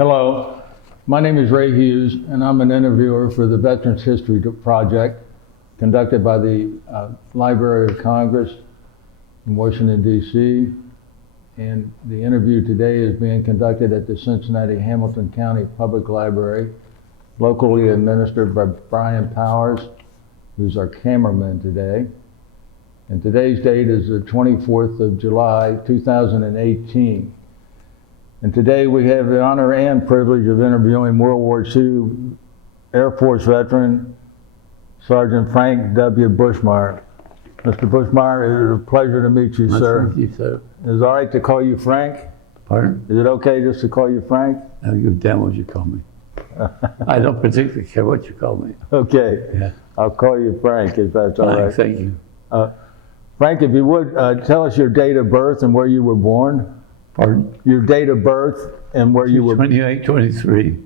Hello, my name is Ray Hughes, and I'm an interviewer for the Veterans History Project conducted by the Library of Congress in Washington, D.C. And the interview today is being conducted at the Cincinnati Hamilton County Public Library, locally administered by Brian Powers, who's our cameraman today. And today's date is the 24th of July, 2018. And today we have the honor and privilege of interviewing World War II Air Force veteran, Sergeant Frank W. Buschmeier. Mr. Buschmeier, it is a pleasure to meet you, sir. Thank you, sir. Is it all right to call you Frank? Pardon? Is it okay just to call you Frank? I don't give a damn what you call me. I don't particularly care what you call me. Okay. Yeah. I'll call you Frank if that's all right. Thank you. Frank, if you would, tell us your date of birth and where you were born. Pardon? Your date of birth and where you were born. 2823.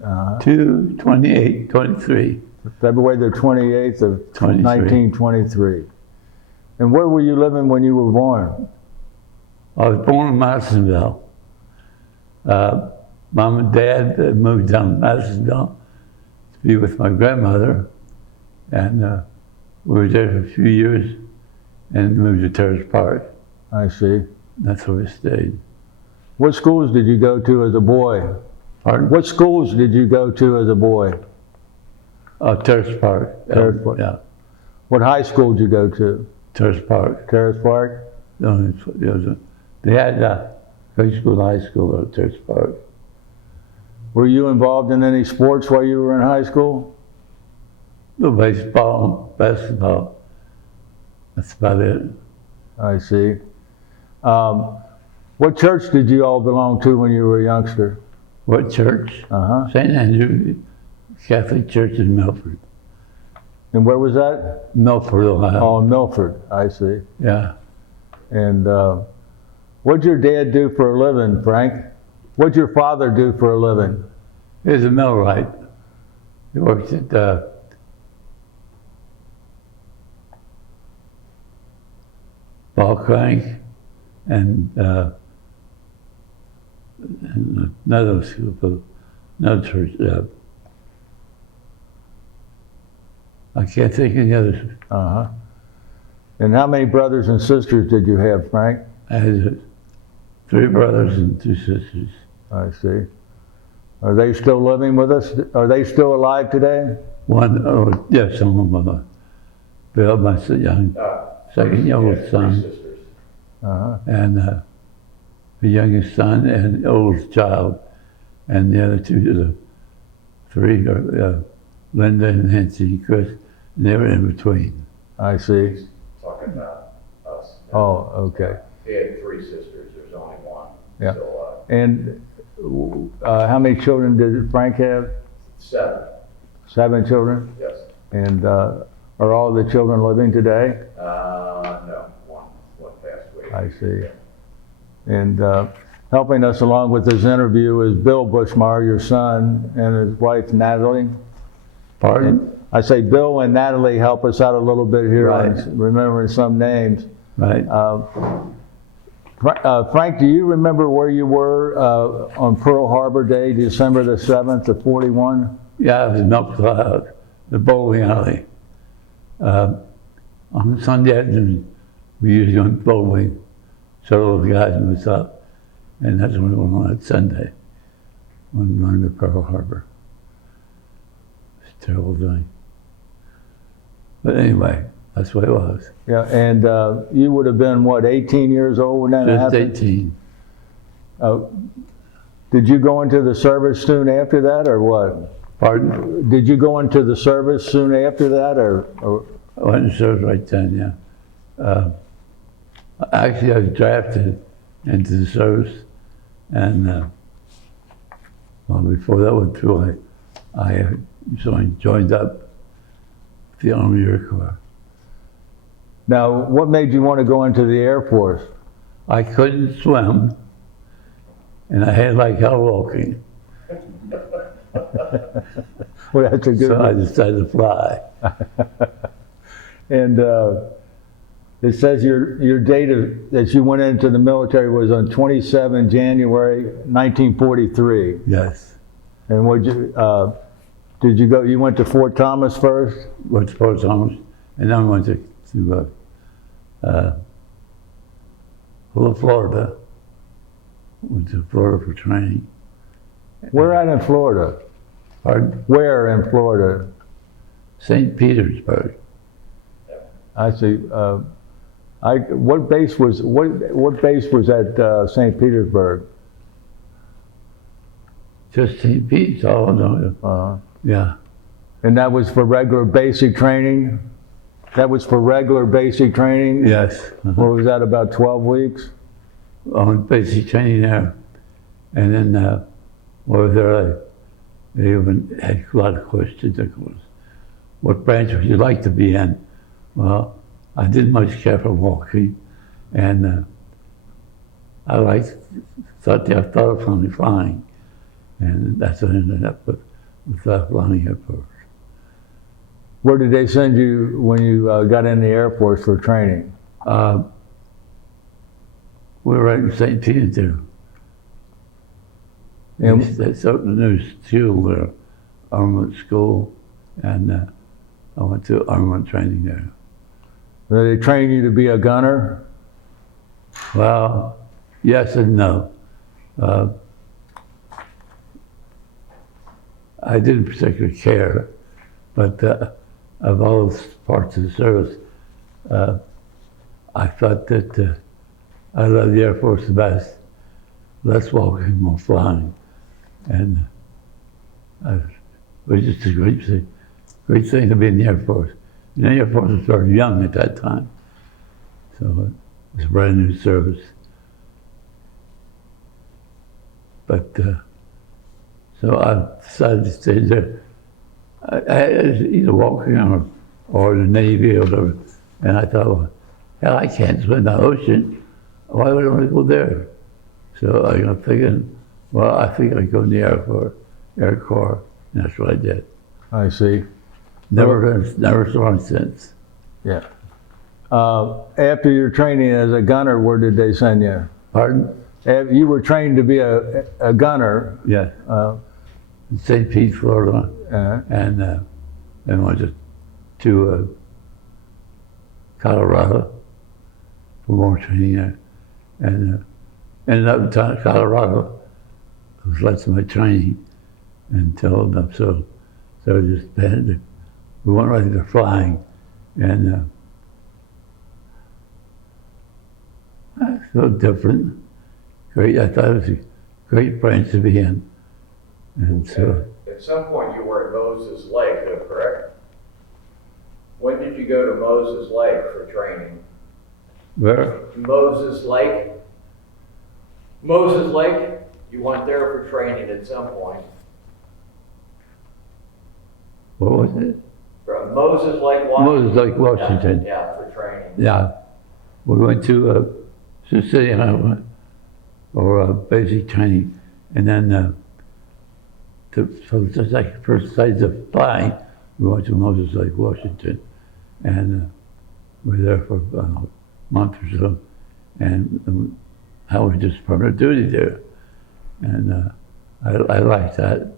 2/28/23. February the 28th of 23. 1923. And where were you living when you were born? I was born in Madisonville. Mom and Dad moved down to Madisonville to be with my grandmother, and we were there for a few years and moved to Terrace Park. I see. That's where we stayed. What schools did you go to as a boy? Pardon? What schools did you go to as a boy? Terrace Park. Terrace Park. Yeah. What high school did you go to? Terrace Park. Terrace Park? No, they had high school at Terrace Park. Were you involved in any sports while you were in high school? No, baseball, basketball. That's about it. I see. What church did you all belong to when you were a youngster? What church? St. Andrew Catholic Church in Milford. And where was that? Milford, Ohio. Oh, Milford, I see. Yeah. And what'd your dad do for a living, Frank? What'd your father do for a living? He was a millwright. He worked at Ball Crank and another school, another church. I can't think of the others. And how many brothers and sisters did you have, Frank? I had 3 brothers and 2 sisters. I see. Are they still living with us? Are they still alive today? Yes, some of them are. Bill, my second youngest son, and the youngest son and oldest child, and the other 3 are Linda and Nancy and Chris, and they were in between. I see. He's talking about us. Oh, okay. He had 3 sisters, there's only one Yeah. still alive. And how many children did Frank have? 7, 7 children? yes. And are all the children living today? No, one passed away. I see. And helping us along with this interview is Bill Buschmeier, your son, and his wife Natalie. Pardon? I say Bill and Natalie help us out a little bit here Right. on remembering some names. Right. Frank, do you remember where you were on Pearl Harbor Day, December the 7th of 41? Yeah, it was Milk Cloud, the bowling alley. On Sunday afternoon, we usually went bowling. Several of the guys was up, and that's when we went on that Sunday, when we went to Pearl Harbor. It's a terrible thing. But anyway, that's what it was. Yeah, and you would have been, what, 18 years old when that Just happened? 18. Did you go into the service soon after that, or what? Pardon? Did you go into the service soon after that, or I went to service right then, yeah. Actually, I was drafted into the service, and well, before that went through, I joined up the Army Air Corps. Now, what made you want to go into the Air Force? I couldn't swim, and I had like hell walking, Well, that's a good so I decided to fly. And It says your date that you went into the military was on 27 January 1943. Yes. And did you go? You went to Fort Thomas first. Went to Fort Thomas, and then went to Florida. Went to Florida for training. Where at in Florida? Pardon? Where in Florida? St. Petersburg. I see. What base was at St. Petersburg? Just St. Pete's, all I know. Yeah. And that was for regular basic training? That was for regular basic training? Yes. What was that, about 12 weeks? On basic training there. And then over there, they even had a lot of questions, of course. What branch would you like to be in? Well, I didn't much care for walking, and I thought of only flying, and that's what I ended up with flying Air Force. Where did they send you when you got in the Air Force for training? We were right in St. Petersburg. And that's up in the new school there, armament school, and I went to armament training there. Did they train you to be a gunner? Well, yes and no. I didn't particularly care, but of all those parts of the service, I thought that I loved the Air Force the best. Less walking, more flying. And it was just a great thing to be in the Air Force. And the Air Force was very young at that time, so it was a brand new service. But so I decided to stay there. I had either walking or the Navy or whatever, and I thought, well, hell, I can't swim the ocean. Why would I want to go there? So I got thinking, well, I think I'd go in the Air Corps, and that's what I did. I see. Never saw him since. Yeah. After your training as a gunner, where did they send you? Pardon? You were trained to be a gunner. Yeah. In St. Pete, Florida, and then went to Colorado for more training there, and ended up in Colorado. It was less of my training until so just we went right into flying, and so different. Great. I thought it was a great branch to be in, and so. At some point you were at Moses Lake, though, correct? When did you go to Moses Lake for training? Where? Moses Lake. Moses Lake, you went there for training at some point. What was it? From Moses Lake, Washington. Moses Lake, Washington. Yeah, for training. Yeah. We went to Sioux City, for basic training, and then so just like the first stage of flying, we went to Moses Lake, Washington, and we were there for a month or so, and I was just permanent duty there, and I liked that.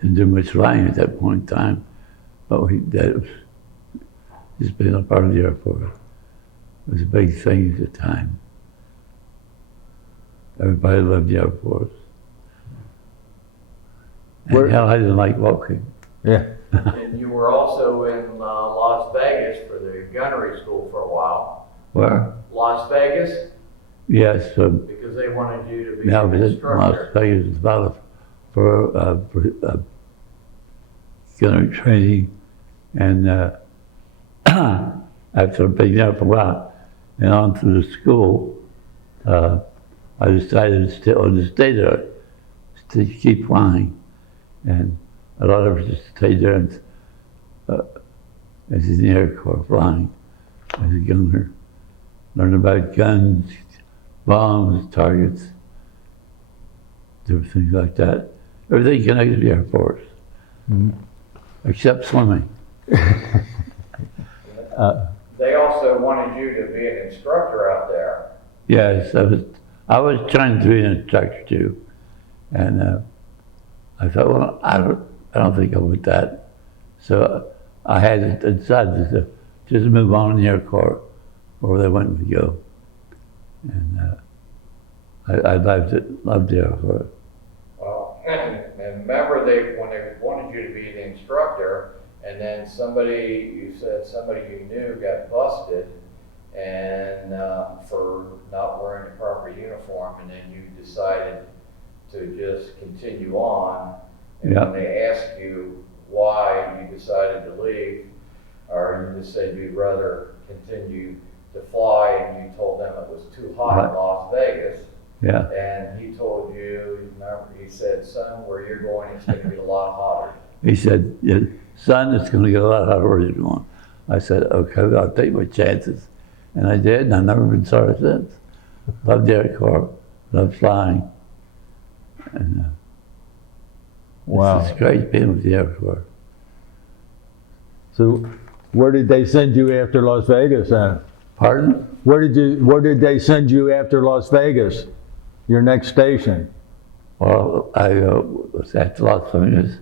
Didn't do much flying at that point in time, but that was just being a part of the Air Force. It was a big thing at the time. Everybody loved the Air Force. And hell, I didn't like walking. Yeah. And you were also in Las Vegas for the gunnery school for a while. Where? Las Vegas? Yes. Because they wanted you to be Now, an Las instructor. Vegas is about for gunnery training, and after being there for a while and on through the school, I decided to stay there, to keep flying, and a lot of us just stayed there and, as in the Air Corps flying as a gunner, learn about guns, bombs, targets, different things like that. Everything connected to the Air Force, except swimming. They also wanted you to be an instructor out there. Yes, I was trying to be an instructor too. And I thought, well, I don't think I would that. So I had decided to just move on in the Air Corps where they wanted me to go. And I loved the Air Corps. Well, and remember when they wanted you to be the instructor, and then you said somebody you knew got busted and for not wearing the proper uniform, and then you decided to just continue on. And Yeah. when they asked you why you decided to leave, or you just said you'd rather continue to fly, and you told them it was too hot in Right. Las Vegas. Yeah, And he told you, remember, he said, son, where you're going, it's going to be a lot hotter. he said, yeah, son, it's going to get a lot hotter where you're going. I said, okay, I'll take my chances. And I did, and I've never been sorry since. Loved the Air Corps, loved flying. And Wow. it's great being with the Air Corps. So where did they send you after Las Vegas then? Pardon? Where did they send you after Las Vegas? Your next station? Well, I was at Las Vegas.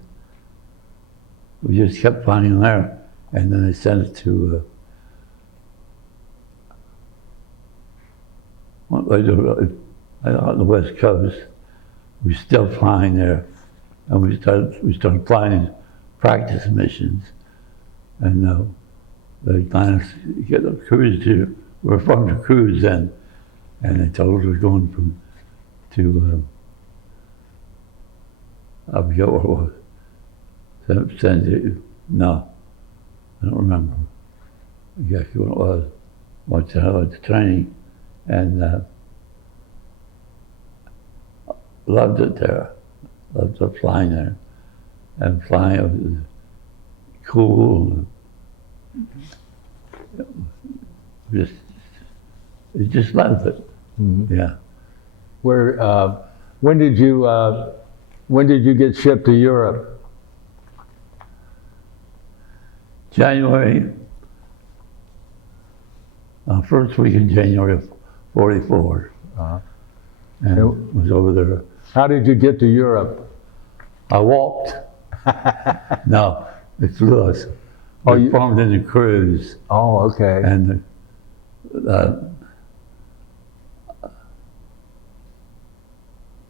We just kept flying there, and then they sent it to on the West Coast. We were still flying there, and we started flying practice missions, and they planned us to get a cruise to. We were from the cruise then, and they told us we were going to I forget what it was. No, I don't remember exactly what it was. What's the training, and loved it there. Loved the flying there, and flying was cool. Just loved it. Mm-hmm. Yeah. When did you get shipped to Europe? January, first week in January of '44, Uh-huh. and was over there. How did you get to Europe? I walked. No, they flew us. Oh, We you- formed in the cruise, Oh, okay. and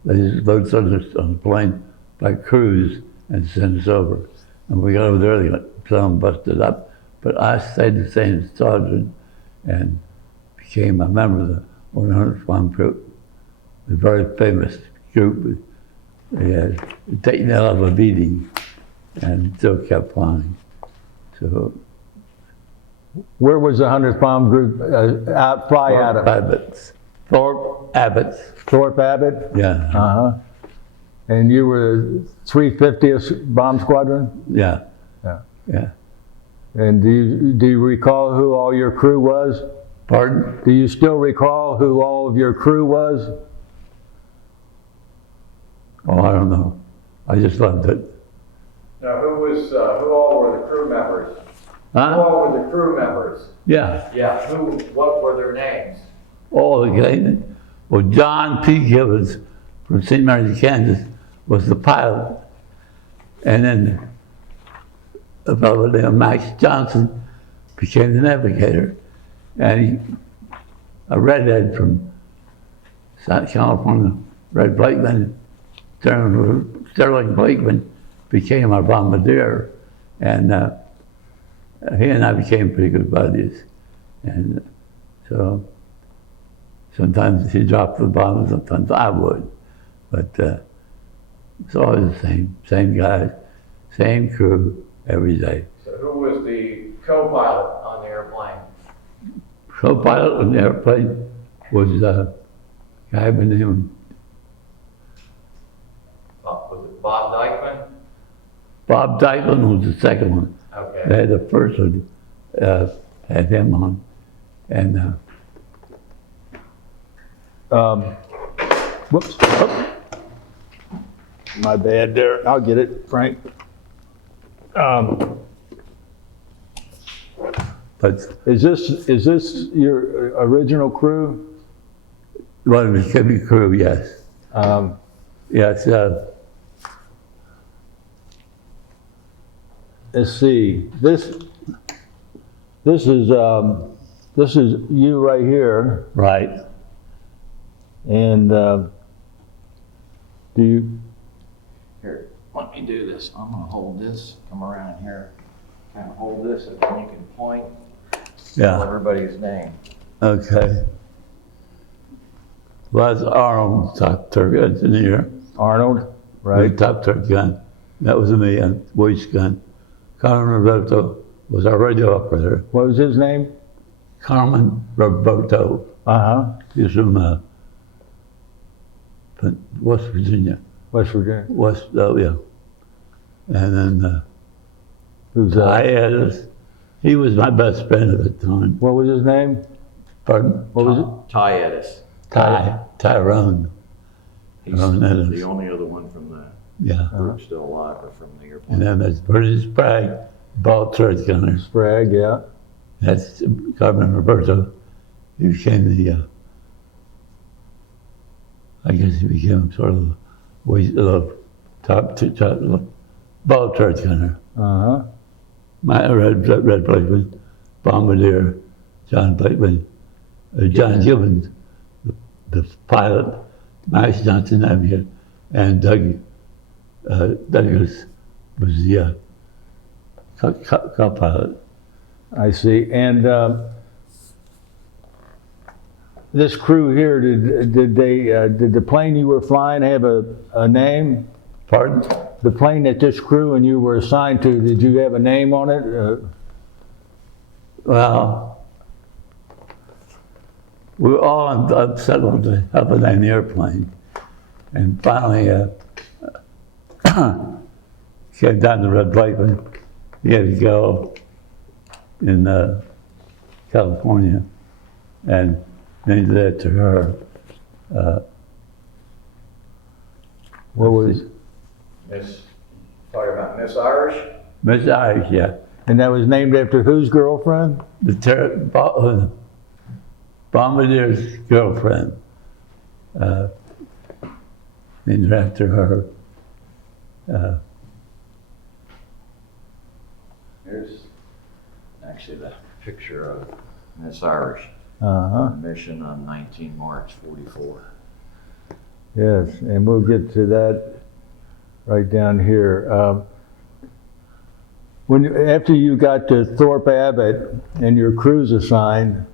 they just loaded us on the plane by cruise and sent us over. And we got over there, they got some busted up. But I stayed the same Squadron and became a member of the 100th Bomb Group, the very famous group. They had taken out of a beating and still kept flying. So Where was the 100th Bomb Group fly out of? Thorpe Abbott's. Thorpe Abbott? Yeah. Uh-huh. And you were 350th Bomb Squadron? Yeah. Yeah. Yeah. And do you recall who all your crew was? Pardon? Do you still recall who all of your crew was? Oh, I don't know. I just loved it. Now, who all were the crew members? Who Huh? all were the crew members? Yeah. Yeah, what were their names? Oh, okay. Well, John P. Gibbons from St. Mary's, Kansas, was the pilot. And then a fellow named Max Johnson became the navigator. And a redhead from South California, Red Blakeman, Sterling Blakeman, became our bombardier. And he and I became pretty good buddies. And so sometimes he dropped the bomb, sometimes I would. But it's always the same guys, same crew every day. So who was the co-pilot on the airplane? Co-pilot on the airplane was a guy by the name Was it Bob Dykeman? Bob Dykeman was the second one. They Okay. had the first one, had him on. And Whoops. Oh. My bad there. I'll get it, Frank. But Is this your original crew? one of the cabin crew, yes. Yes, Let's see. This is you right here, right. and do you? Here, let me do this. I'm gonna hold this, come around here, kind of hold this, and then you can point, tell Yeah, everybody's name. okay. Well, that's Arnold, top turret engineer. Arnold, Right, right? top turret gun. That was me, and waist gun. Carmen Roberto was our radio operator. What was his name? Carmen Roberto. He's from West Virginia. West Virginia. Yeah. And then Who's Ty Addis, he was my best friend at the time. What was his name? Pardon? What was it? Ty Edis. Tyrone. He's Tyrone Edis. the only other one from the Yeah. group still alive or from the airplane. And then there's British Bragg, ball turret gunner. Sprague, yeah. That's Carmen Roberto. He became the, I guess he became sort of top ball turret gunner. My Red Blakeman, Bombardier, John Blakeman, John Gibbons, the pilot, Max Johnson navigator, and Douglas was the co-pilot. I see. And this crew here, did the plane you were flying have a name? Pardon? The plane that this crew and you were assigned to, did you have a name on it? Well, we were all upset with the up and down the airplane. And finally, came down to Red Blakeman. He had to go in California and named that to her. What was? Miss, talking about Miss Irish? Miss Irish, yeah. And that was named after whose girlfriend? The Bombardier's girlfriend. Named after her. Here's actually the picture of Miss Irish. Mission on 19 March 44. Yes, and we'll get to that right down here. After you got to Thorpe Abbott and your cruise assigned,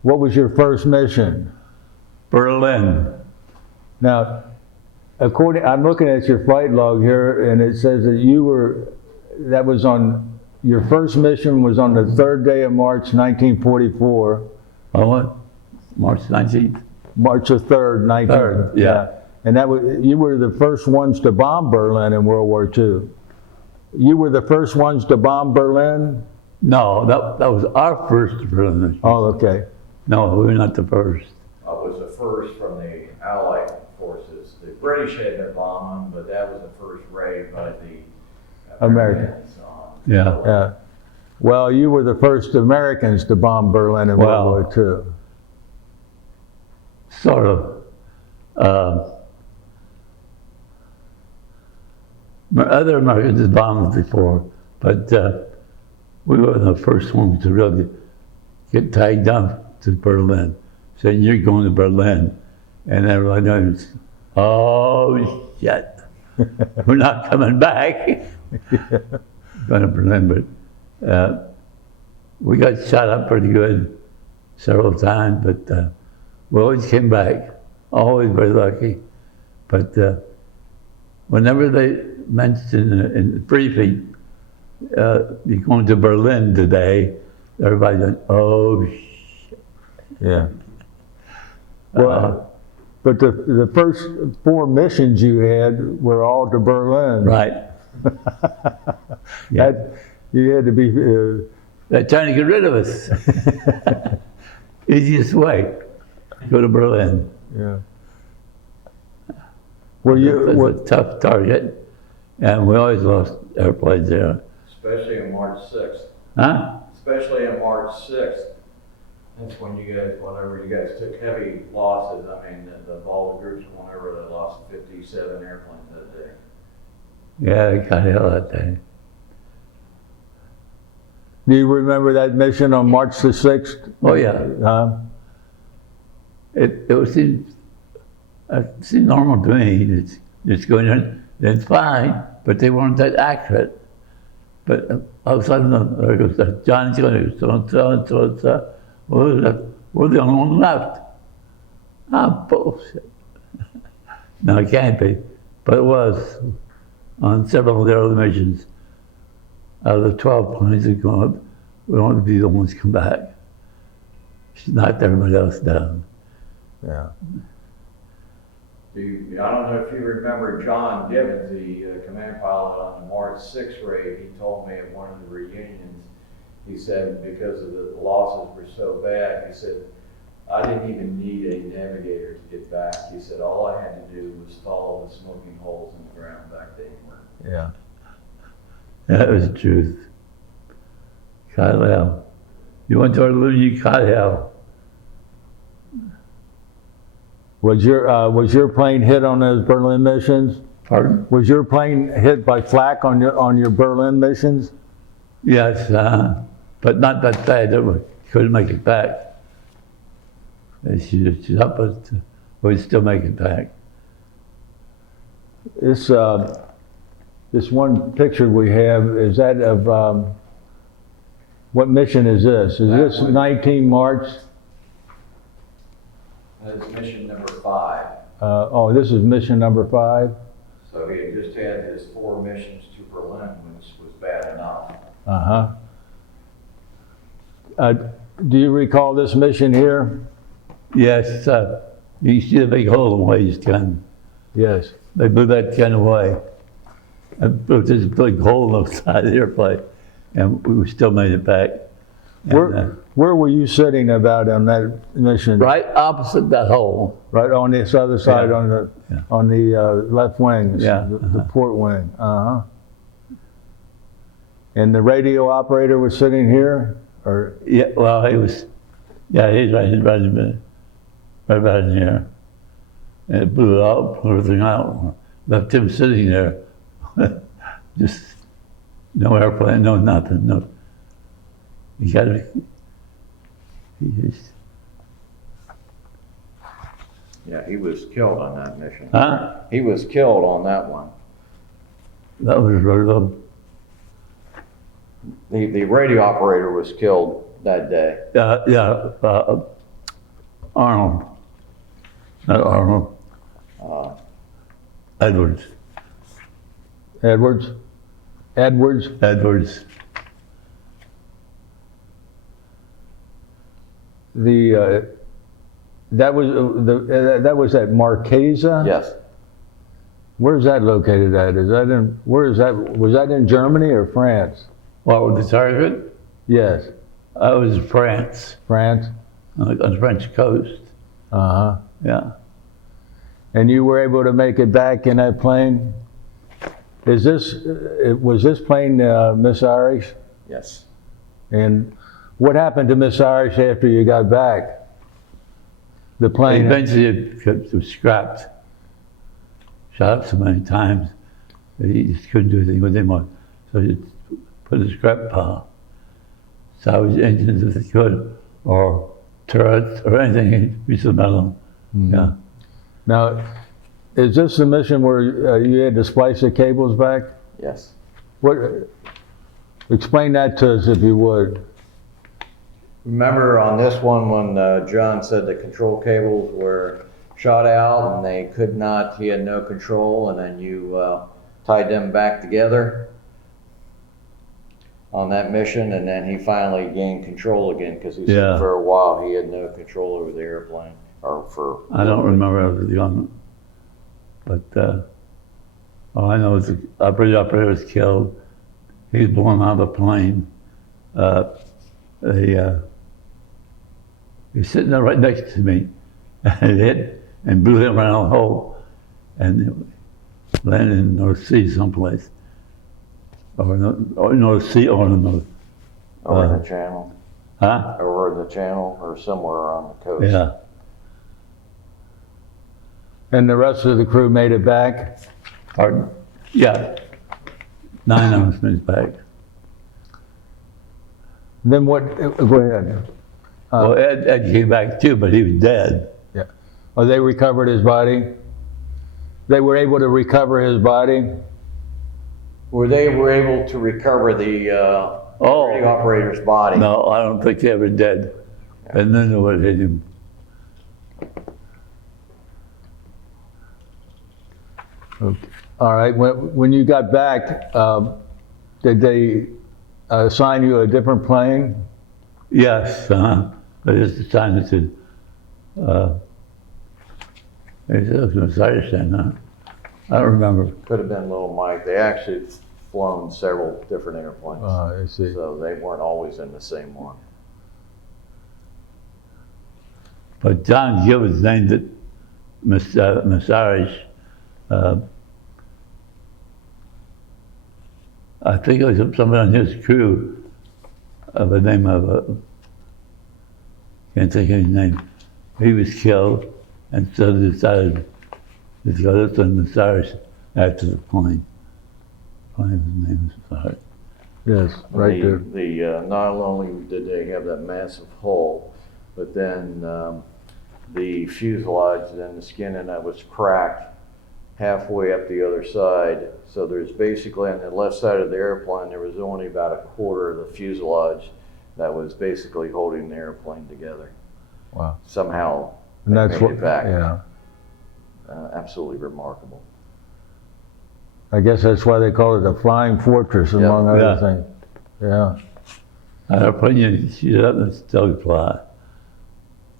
what was your first mission? Berlin. Now, I'm looking at your flight log here, and it says that your first mission was on the 3rd day of March, 1944. Oh, what? March 19th? March the 3rd, 19. 3rd, yeah. And you were the first ones to bomb Berlin in World War II. You were the first ones to bomb Berlin? No, that was our first Berlin mission. Oh, okay. No, we were not the first. I was the first from the Allied forces. The British had their bombing, but that was the first raid by the Americans on. Yeah. Yeah. Well, you were the first Americans to bomb Berlin in World War II. Sort of. Other Americans had bombed before, but we were the first ones to really get tagged up to Berlin, saying, "You're going to Berlin." And everybody knows, "Oh, shit, we're not coming back." Going to Berlin, but we got shot up pretty good several times, but we always came back, always very lucky. But whenever they mentioned in the briefing, you're going to Berlin today, everybody goes, "Oh, shit." Yeah. Well, but the first 4 missions you had were all to Berlin. Right. Yeah. You had to be. They're trying to get rid of us. Easiest way, go to Berlin. Yeah. Were you? It was a tough target, and we always lost airplanes there. Especially on March 6th. Huh? especially on March 6th. That's when you guys, whenever you guys took heavy losses. I mean, of all the groups going over, they lost 57 airplanes that day. Yeah, they got hell that day. Do you remember that mission on March the 6th? Oh, yeah. It seemed normal to me. It's going in, it's fine, but they weren't that accurate. But all of a sudden, there goes John's going to so. We're the only one left. Ah, bullshit. No, it can't be. But it was on several of the other missions. Out of the 12 planes that go up, we want to be the ones to come back. She knocked everybody else down. Yeah. I don't know if you remember John Gibbons, the command pilot on the March 6th raid. He told me at one of the reunions, he said because of the losses were so bad, he said, I didn't even need a navigator to get back. He said, all I had to do was follow the smoking holes in the ground back to England. Yeah. That was the truth. Kyle, you went to our little Kyle. Was your plane hit on those Berlin missions? Pardon? Was your plane hit by flak on your Berlin missions? Yes, but not that bad. Couldn't make it back. She's up, but we still make it back. This one picture we have, is that of, what mission is this? Is this 19 March? That's mission number 5. Oh, this is mission number 5? So he had just had his 4 missions to Berlin, which was bad enough. Uh-huh. Do you recall this mission here? Yes, you see the big hole in Wade's gun. Yes. They blew that gun away. And blew this big hole in the side of the airplane, and we still made it back. And, Where were you sitting about on that mission? right opposite that hole. Right on this other side, Yeah. on the left wing, Yeah. the port wing. Uh-huh. And the radio operator was sitting here, or? Yeah, well, he's right in here. And it blew it out, blew everything out. Left him sitting there. Just no airplane, no nothing, no. He Yeah, he was killed on that mission. huh? He was killed on that one. That was really The radio operator was killed that day. Arnold. Not Arnold. Edwards. Edwards? Edwards? Edwards. That was at Marquesa? Yes. Where's that located at? Was that in Germany or France? What was the target? Yes. I was in France, France? on the French coast. Uh-huh. Yeah. And you were able to make it back in that plane? Was this plane Miss Irish? Yes. And what happened to Miss Irish after you got back? The plane? Eventually it was scrapped. Shot up so many times that he just couldn't do anything with him. So he put in a scrap pile. Salvage engines if they could, or turrets, or anything, piece of metal. Mm-hmm. Yeah. Now, is this the mission where you had to splice the cables back? Yes. Explain that to us if you would. Remember on this one when John said the control cables were shot out and he had no control, and then you tied them back together on that mission, and then he finally gained control again because he said for a while he had no control over the airplane. I don't remember everything on it, but all I know is the operator was killed. He was blown out of the plane. He was sitting there right next to me, and it hit and blew him around the hole, and landed in the North Sea someplace, or North Sea, or Over in the channel, Huh? over in the channel, or somewhere on the coast. Yeah. And the rest of the crew made it back? Pardon? Yeah. 9 of us went back. Then what, go ahead. Well, Ed came back too, but he was dead. Yeah. Oh, they recovered his body? They were able to recover his body? Were they able to recover the radio operator's body? No, I don't think he ever did. And then what hit him. Okay. All right, when you got back, did they assign you a different plane? Yes, but it's decided to, it was Irishman, huh? I don't remember. Could have been Little Mike. They actually flown several different airplanes. I see. So they weren't always in the same one. But John Gibbons named it Miss Irish. I think it was somebody on his crew of the name of, can't think of his name. He was killed, and so they decided to go this one Miss Irish after the plane. Plane's name is sorry. Yes, right there. Not only did they have that massive hole, but then the fuselage, then the skin in that was cracked halfway up the other side. So there's basically on the left side of the airplane, there was only about a quarter of the fuselage that was basically holding the airplane together. Wow. Somehow And they that's made what, it back. yeah. Absolutely remarkable. I guess that's why they call it a flying fortress, among other Yeah. things. Yeah. An airplane, you shoot it up and still fly.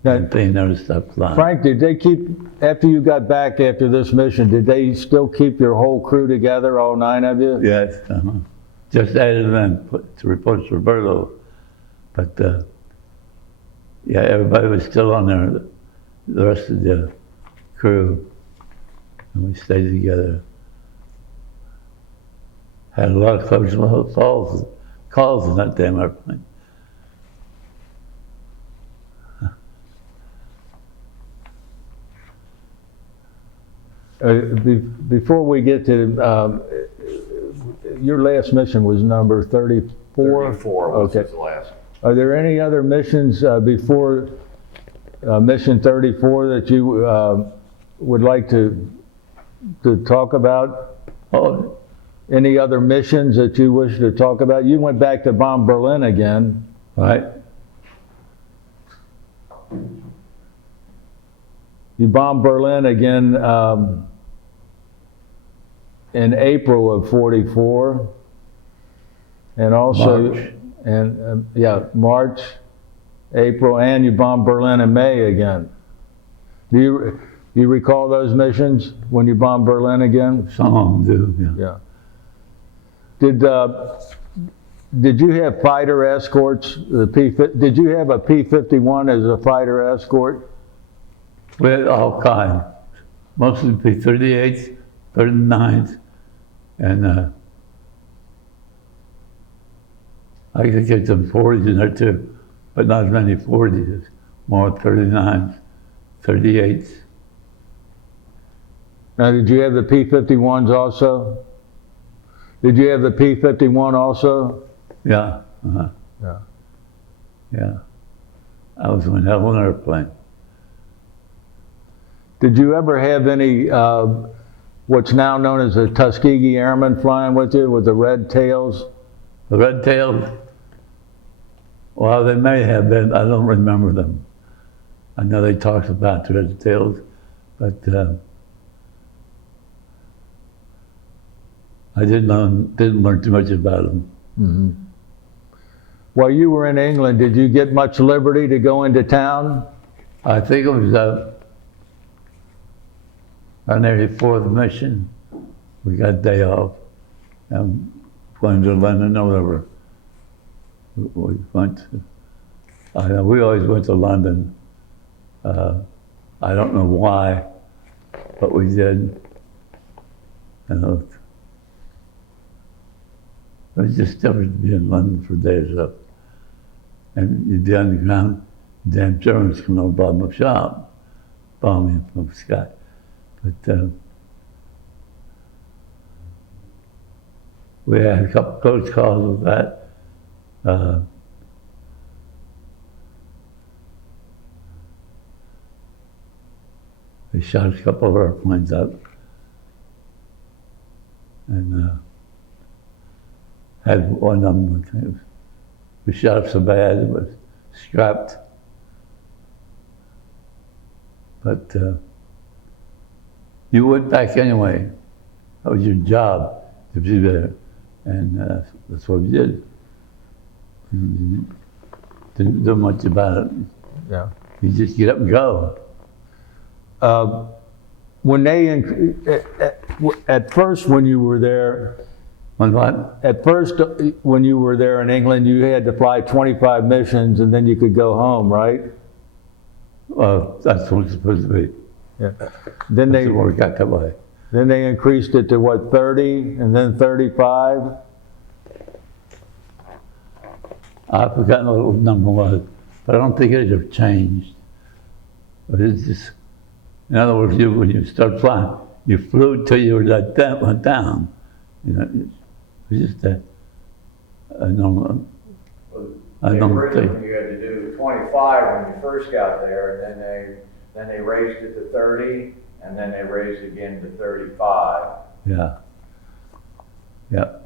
Now, And they never stopped flying. Frank, did they keep, after you got back after this mission, did they still keep your whole crew together, all 9 of you? Yes, just added them to replace Roberto. But yeah, everybody was still on there, the rest of the crew, and we stayed together. Had a lot of close calls in that damn airplane. Before we get to, your last mission was number 34? 34 was Okay. his last. Are there any other missions before mission 34 that you would like to talk about? Oh, Any other missions that you wish to talk about? You went back to bomb Berlin again. right. You bombed Berlin again in April of 44. And also, March. and yeah, March, April, and you bombed Berlin in May again. Do you recall those missions when you bombed Berlin again? Some of them do, yeah. Yeah. Did you have fighter escorts? Did you have a P-51 as a fighter escort? We had all kinds, mostly P-38s, 39s, and I could get some 40s in there too, but not as many 40s, more 39s, 38s. Now, did you have the P-51s also? Did you have the P-51 also? Yeah, Yeah. yeah. I was one hell of an airplane. Did you ever have any, what's now known as the Tuskegee Airmen flying with you, with the red tails? The red tails, well, they may have been, I don't remember them. I know they talked about the red tails, but I didn't learn too much about them. Mm-hmm. While you were in England, did you get much liberty to go into town? I think it was on there before the mission. We got a day off and went to London or whatever. We went to, I know we always went to London. I don't know why, but we did. You know, it was just different to be in London for days up. and you'd be on the ground, damn Germans come over bomb the shop, bombing from the sky. But we had a couple close calls with that. They shot a couple of airplanes up, and had one of them. We shot up so bad it was scrapped. But you went back anyway. That was your job to be there, and that's what we did. You didn't do much about it. Yeah. You just get up and go. When they, at first when you were there, On what? at first when you were there in England, you had to fly 25 missions and then you could go home, right? Well, that's what it's supposed to be. Yeah. Then they Doesn't work out that way. Then they increased it to what, 30 and then 35? I've forgotten what the number was, but I don't think it have changed. But it's just, in other words, when you start flying, you flew till you were that went down. You know, it's just a normal. They originally you had to do 25 when you first got there, and then they raised it to 30, and then they raised it again to 35. Yeah. Yeah.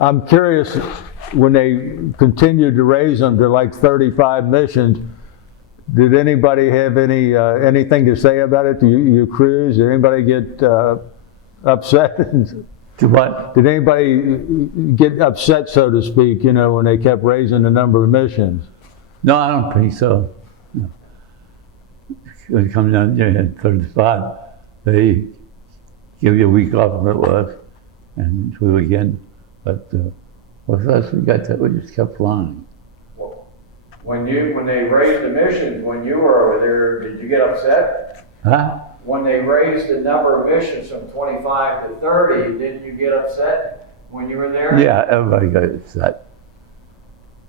I'm curious, when they continued to raise them to like 35 missions, did anybody have anything to say about it? Your crews? Did anybody get upset? To what? Did anybody get upset, so to speak, you know, when they kept raising the number of missions? No, I don't think so. No. When you come down here at 35, they give you a week off, where it was, and flew again. But once we got that, we just kept flying. Well, when they raised the missions, when you were over there, did you get upset? Huh? When they raised the number of missions from 25 to 30, didn't you get upset when you were there? Yeah, everybody got upset.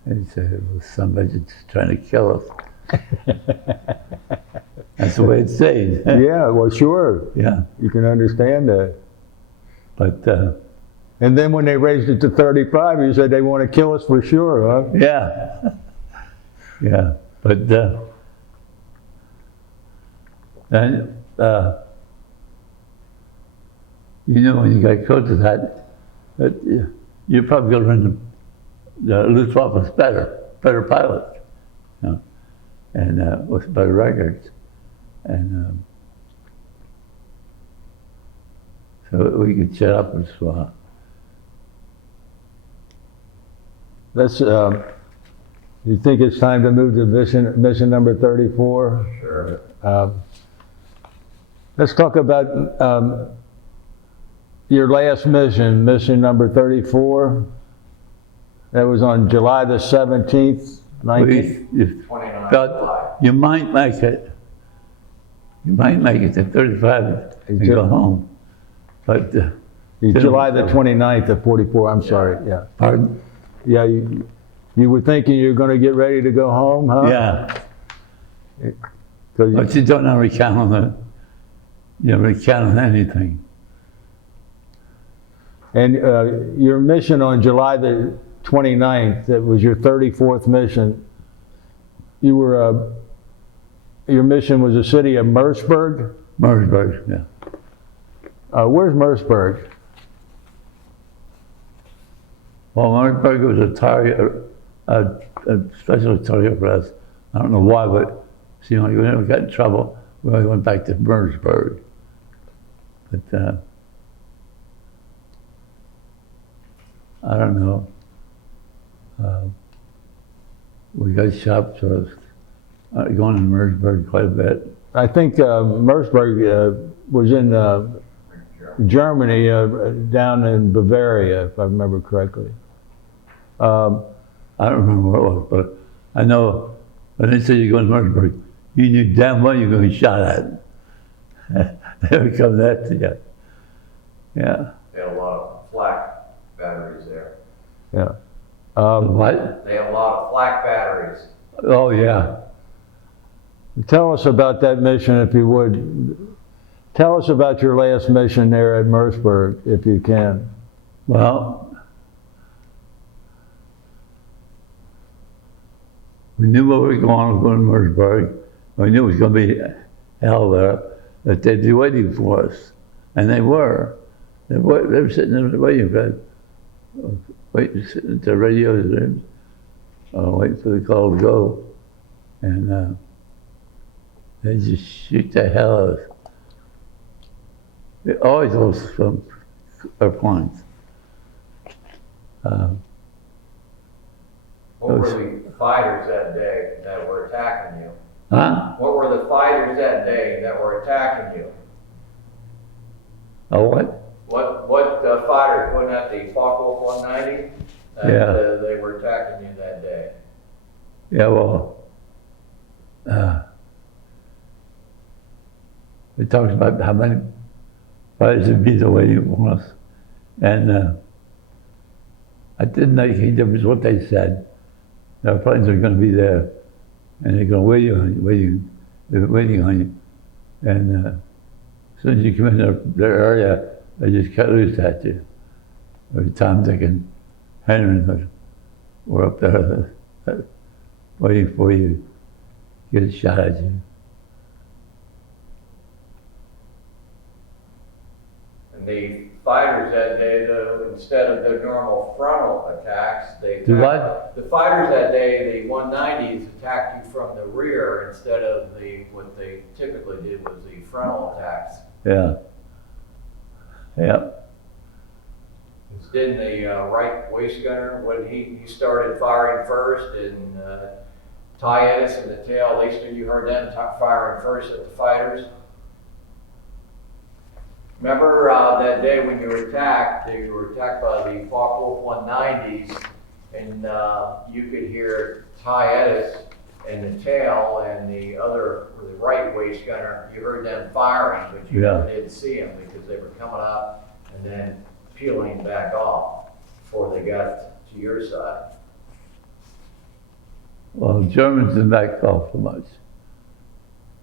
They said it was somebody just trying to kill us. That's the way it's said. Yeah, well, sure. Yeah. You can understand that. But And then when they raised it to 35, you said they want to kill us for sure, huh? yeah. Yeah. But and you know, when you got close to that you're probably going to run the Luftwaffe's better pilot, you know, and with better records, and so we could shut up and swap. That's, you think it's time to move to mission number 34? Sure. Let's talk about your last mission, mission number 34. That was on July the 17th, 19th. You 29 thought you might make it. You might make it to 35 and go home. But July the 29th of 44, I'm sorry, yeah. Pardon? Yeah, you were thinking you were going to get ready to go home, huh? Yeah. 'Cause But you don't ever count on it. You never count on anything. And your mission on July the 29th, that was your 34th mission. You were, your mission was the city of Merseburg? Merseburg, yeah. Where's Merseburg? Well, Merseburg was a special target for us. I don't know why, but seemed like we never got in trouble. We always went back to Merseburg. But I don't know. We got shops for us going to Merseburg quite a bit. I think Merseburg was in Germany, down in Bavaria, if I remember correctly. I don't remember where it was, but I know when they said you're going to Merseburg, you knew damn well you're going to be shot at. They would come that to you. Yeah. They had a lot of flak batteries there. Yeah. What? They have a lot of flak batteries. Oh, yeah. Tell us about that mission, if you would. Tell us about your last mission there at Merceburg, if you can. Well, we knew where we were going to Merceburg. We knew it was going to be hell there, that they'd be waiting for us. And they were. They were sitting there waiting for us, sitting at the radio rooms, waiting for the call to go. And they just shoot the hell out of us. It always was from airplanes. What were the fighters that day that were attacking you? Huh? What were the fighters that day that were attacking you? Oh, what? What fighters? Wasn't that the Focke-Wulf 190? Yeah. They were attacking you that day. Yeah, well, we talked about how many fighters would be waiting for us. And I didn't make any difference what they said. Their planes are going to be there, and they're going to waiting on you. And as soon as you come in their area, they just cut loose at you. Every time Dick and Henry were up there waiting for you, get a shot at you. And the fighters that day, though, instead of the normal frontal attacks, they Do what? The fighters that day, the 190s attacked you from the rear instead of what they typically did was the frontal attacks. Yeah. Yeah. Didn't the right waist gunner, when he started firing first, and Ty Ennis and the tail, at least you heard them firing first at the fighters? Remember that day when you were attacked by the Focke-Wulf 190s, and you could hear Ty Ennis and the tail and the right waist gunner, you heard them firing, but you didn't see them because they were coming up and then peeling back off before they got to your side. Well, the Germans didn't back off so much.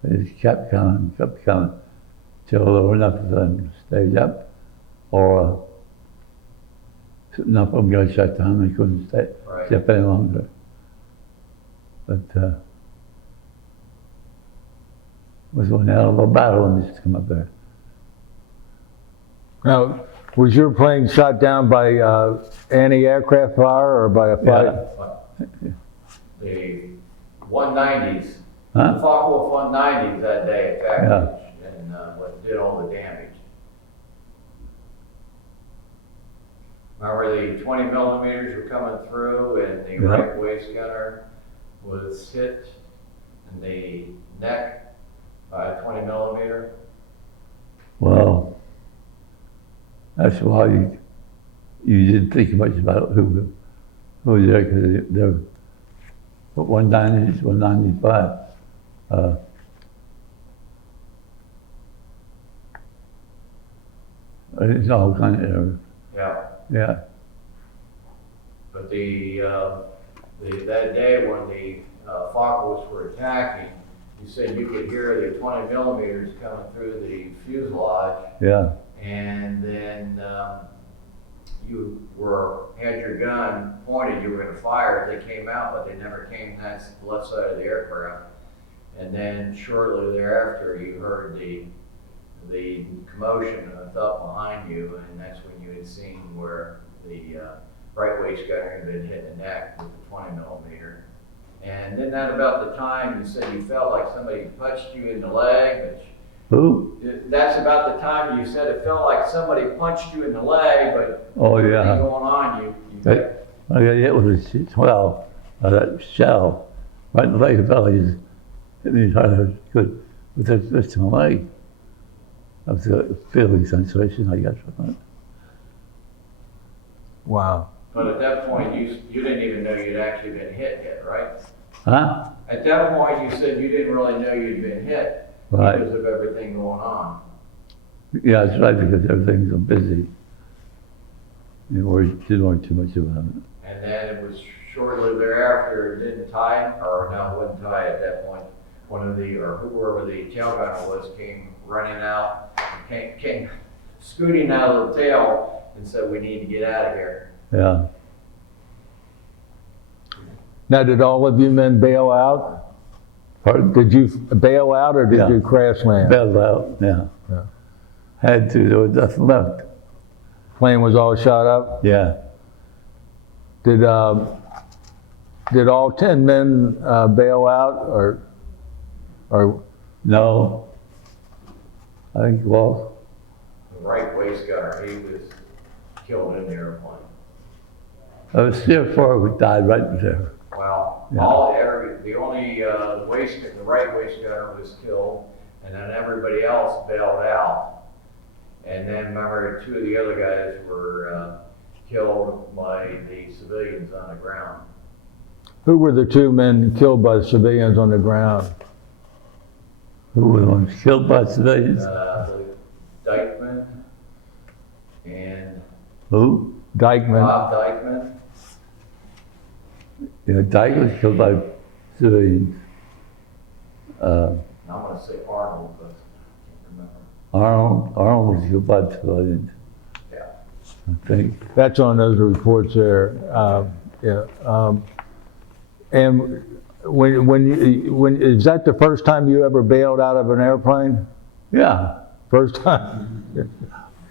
They just kept coming, till there were enough of them to stay up, or enough of them got shut down, they couldn't stay up any longer. But it was one hell of a battle when they used to come up there. Now, was your plane shot down by anti-aircraft fire or by a fighter? Yeah. The 190s, Huh? the Focke-Wulf 190s that day attacked and did all the damage. Remember the 20 millimeters were coming through, and the right waist gunner was hit in the neck by a 20 millimeter. Well, that's why you didn't think much about who was there, because they're 190s, 195. It's all kind of error. Yeah. Yeah. But that day when the Focke-Wulfs were attacking, you said you could hear the 20 millimeters coming through the fuselage. Yeah. And then you had your gun pointed, you were going to fire. They came out, but they never came past the left side of the aircraft. And then shortly thereafter, you heard the commotion up behind you, and that's when you had seen where the right waist gunner had been hit in the neck with the 20 millimeter. And then that about the time you said you felt like somebody punched you in the leg, which Who? that's about the time you said it felt like somebody punched you in the leg, but everything going on, I got hit with a 12, that shell, right in the leg of the belly. Hit me hard as good with this in my leg. That was a feeling sensation I got from it. Wow. But at that point, you didn't even know you'd actually been hit yet, right? Huh? At that point, you said you didn't really know you'd been hit Right. because of everything going on. Yeah, that's right, because everything's so busy. Didn't worry too much about it. And then it was shortly thereafter, it didn't tie, or no, it wouldn't tie at that point. One of the, or whoever the tail gunner was, came running out, came scooting out of the tail and said, "We need to get out of here." Yeah. Now, did all of you men bail out? Pardon? Did you bail out or did Yeah. you crash land? Bailed out, yeah. Yeah. Had to, there was nothing left. Plane was all shot up? Yeah. Did all 10 men bail out or No. I think, well, The right waist gunner, he was killed in the airplane. there was 3 or 4 who died right there. Well, Yeah. the only, the right waist gunner was killed, and then everybody else bailed out. And then remember, 2 of the other guys were killed by the civilians on the ground. who were the 2 men killed by civilians on the ground? Who were the ones killed by civilians? Dykeman and Who? Dykeman. Bob Dykeman. Yeah, Dyke was killed by civilians. I'm gonna say Arnold, but I can't remember. Arnold was killed by civilians, Yeah. I think. That's on those reports there. Yeah. And when is that the first time you ever bailed out of an airplane? Yeah, First time?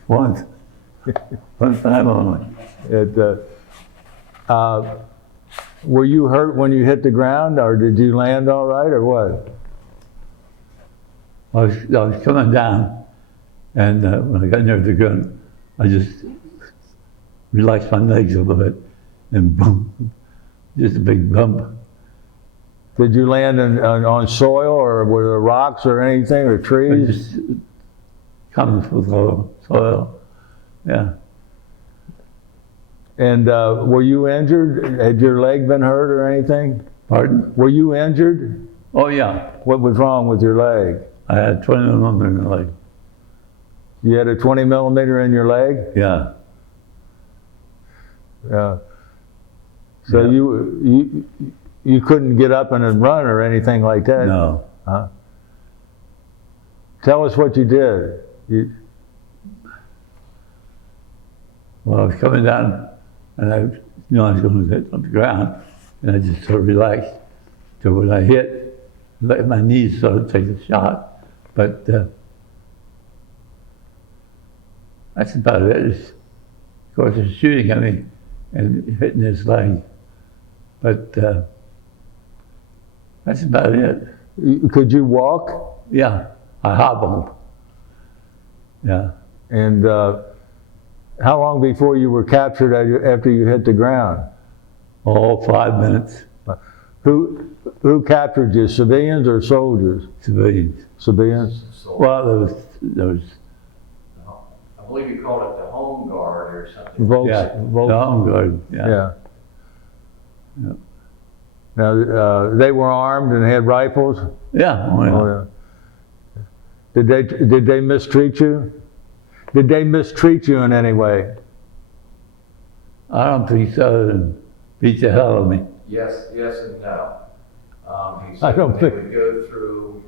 once. One time only. Were you hurt when you hit the ground, or did you land all right, or what? I was coming down, and when I got near the gun, I just relaxed my legs a little bit, and boom, just a big bump. Did you land on soil, or were there rocks or anything, or It trees? just comes with soil. Yeah. And were you injured? Had your leg been hurt or anything? Pardon? Were you injured? Oh yeah, What was wrong with your leg? I had 20 millimeter in the leg. You had a 20 millimeter in your leg? Yeah. Yeah. So Yeah. you couldn't get up and run or anything like that? No. Huh? Tell us what you did. Well, I was coming down, and I knew I was going to hit on the ground, and I just sort of relaxed. So when I hit, let my knees sort of take a shot. But that's about it. Of course, it's shooting at me and hitting his leg. But that's about it. Could you walk? Yeah, I hobbled. Yeah. And how long before you were captured after you hit the ground? Oh, 5 minutes. Who captured you, civilians or soldiers? Civilians. Civilians? So, Well, there was I believe you called it the home guard or something. the home guard. Yeah. Yeah. Now, they were armed and had rifles? Yeah. Oh, yeah. Oh, yeah. Did they mistreat you? Did they mistreat you in any way? I don't think so. They beat the hell out of me. Yes and no. He I said don't when think- they would go through,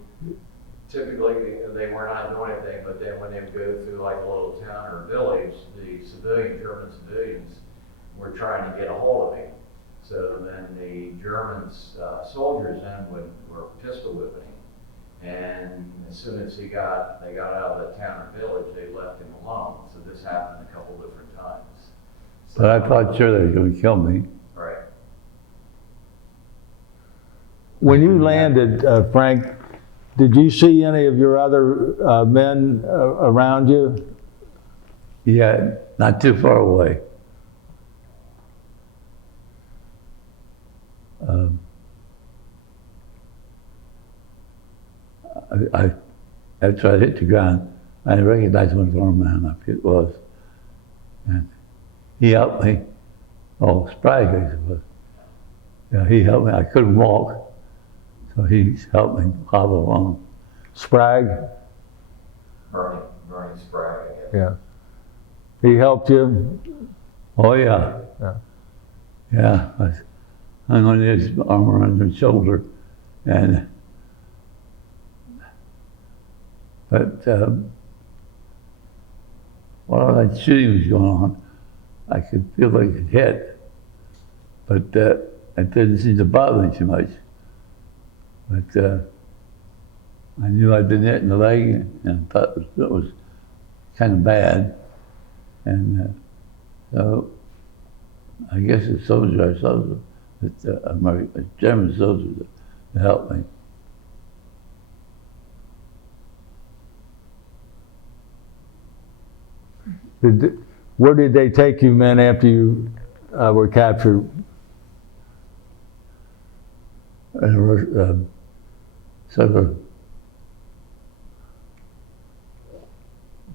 typically they were not doing anything, but then when they would go through like a little town or village, the German civilians were trying to get a hold of him. So then the Germans, soldiers then were pistol whipping him. And as soon as they got out of the town or village, they left him alone. So this happened a couple different times. So, But I thought sure they were going to kill me. right. When you landed, Frank, did you see any of your other men around you? Yeah, not too far away. After I hit the ground, I recognized one foreign man, I forget it was. And he helped me. Oh, Sprague, I suppose. Yeah, he helped me. I couldn't walk, so he helped me hobble along. Sprague? Bernie Sprague, I guess. Yeah. He helped you? Oh, yeah. Yeah. Yeah. I hung on his arm around his shoulder. And, but while that shooting was going on, I could feel like it hit. But it didn't seem to bother me too much. But I knew I'd been hit in the leg and thought it was kind of bad. And so I guess the soldier I saw, a German soldier that helped me. Where did they take you, men, after you were captured? And sort of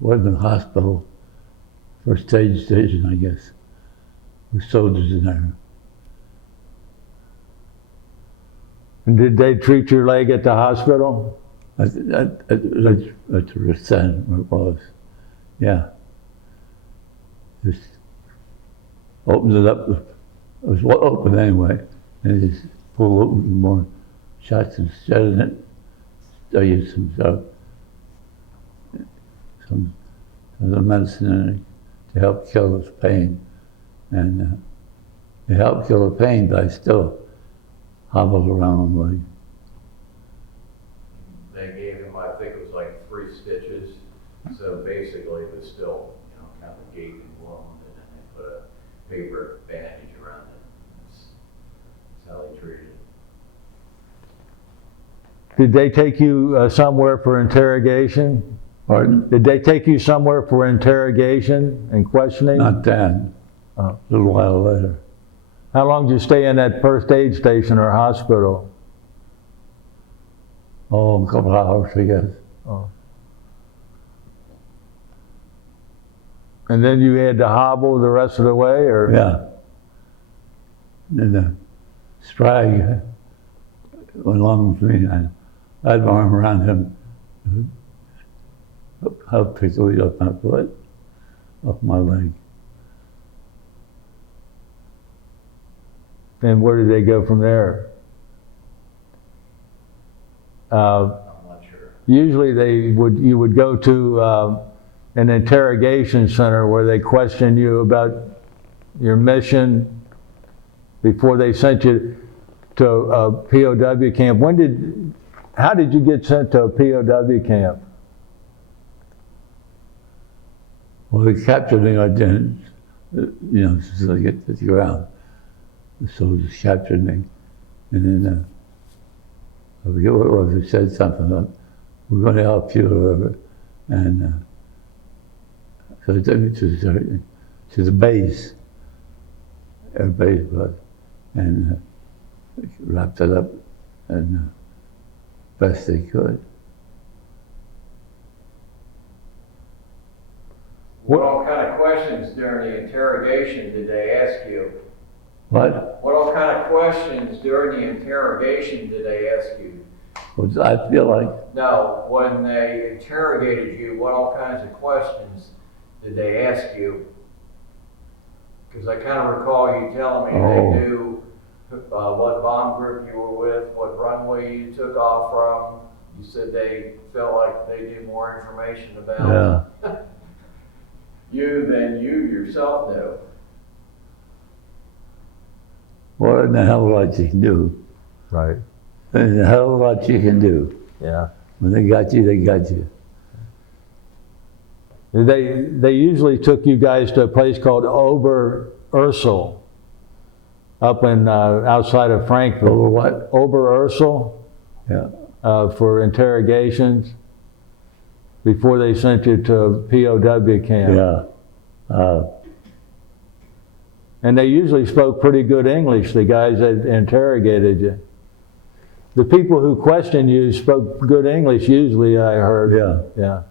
wasn't a hospital, first aid station, I guess, with soldiers in there. And did they treat your leg at the hospital? At the center where it was, yeah. Just opened it up. It was open anyway, and just pulled open some more shots and set in it. I used some of the medicine in it to help kill this pain, and it helped kill the pain, but I still hobbled around like. They gave him, I think it was like 3 stitches, so basically it was still, kind of a gaping wound, and then they put a paper bandage around it. That's how they treated it. Did they take you somewhere for interrogation? Pardon? Did they take you somewhere for interrogation and questioning? Not then. A little while later. How long did you stay in that first aid station or hospital? Oh, a couple hours, I guess. Oh. And then you had to hobble the rest of the way, or? Yeah. And then Sprague went along with me. I had my arm around him. Helped take the weight off my foot, off my leg. And where did they go from there? I'm not sure. Usually you would go to an interrogation center where they question you about your mission before they sent you to a POW camp. How did you get sent to a POW camp? Well, they captured me. I didn't, since I get to the ground. The soldiers captured me, and then I forget what it was. They said something about, "We're going to help you," or whatever. And so they took me to the base, air base was, and wrapped it up and best they could. What all kind of questions during the interrogation did they ask you? What? What all kind of questions during the interrogation did they ask you? Well, I feel like, No, when they interrogated you, what all kinds of questions did they ask you? Because I kind of recall you telling me they knew what bomb group you were with, what runway you took off from. You said they felt like they knew more information about you than you yourself knew. what in the hell lot you can do? Right. In the hell lot you can do. Yeah. When they got you, they got you. They usually took you guys to a place called Ober-Ursel, up in outside of Frankfurt. Over what? Ober-Ursel, Yeah. for interrogations before they sent you to a POW camp. Yeah. And they usually spoke pretty good English, the guys that interrogated you. The people who questioned you spoke good English usually, I heard. Yeah. Yeah.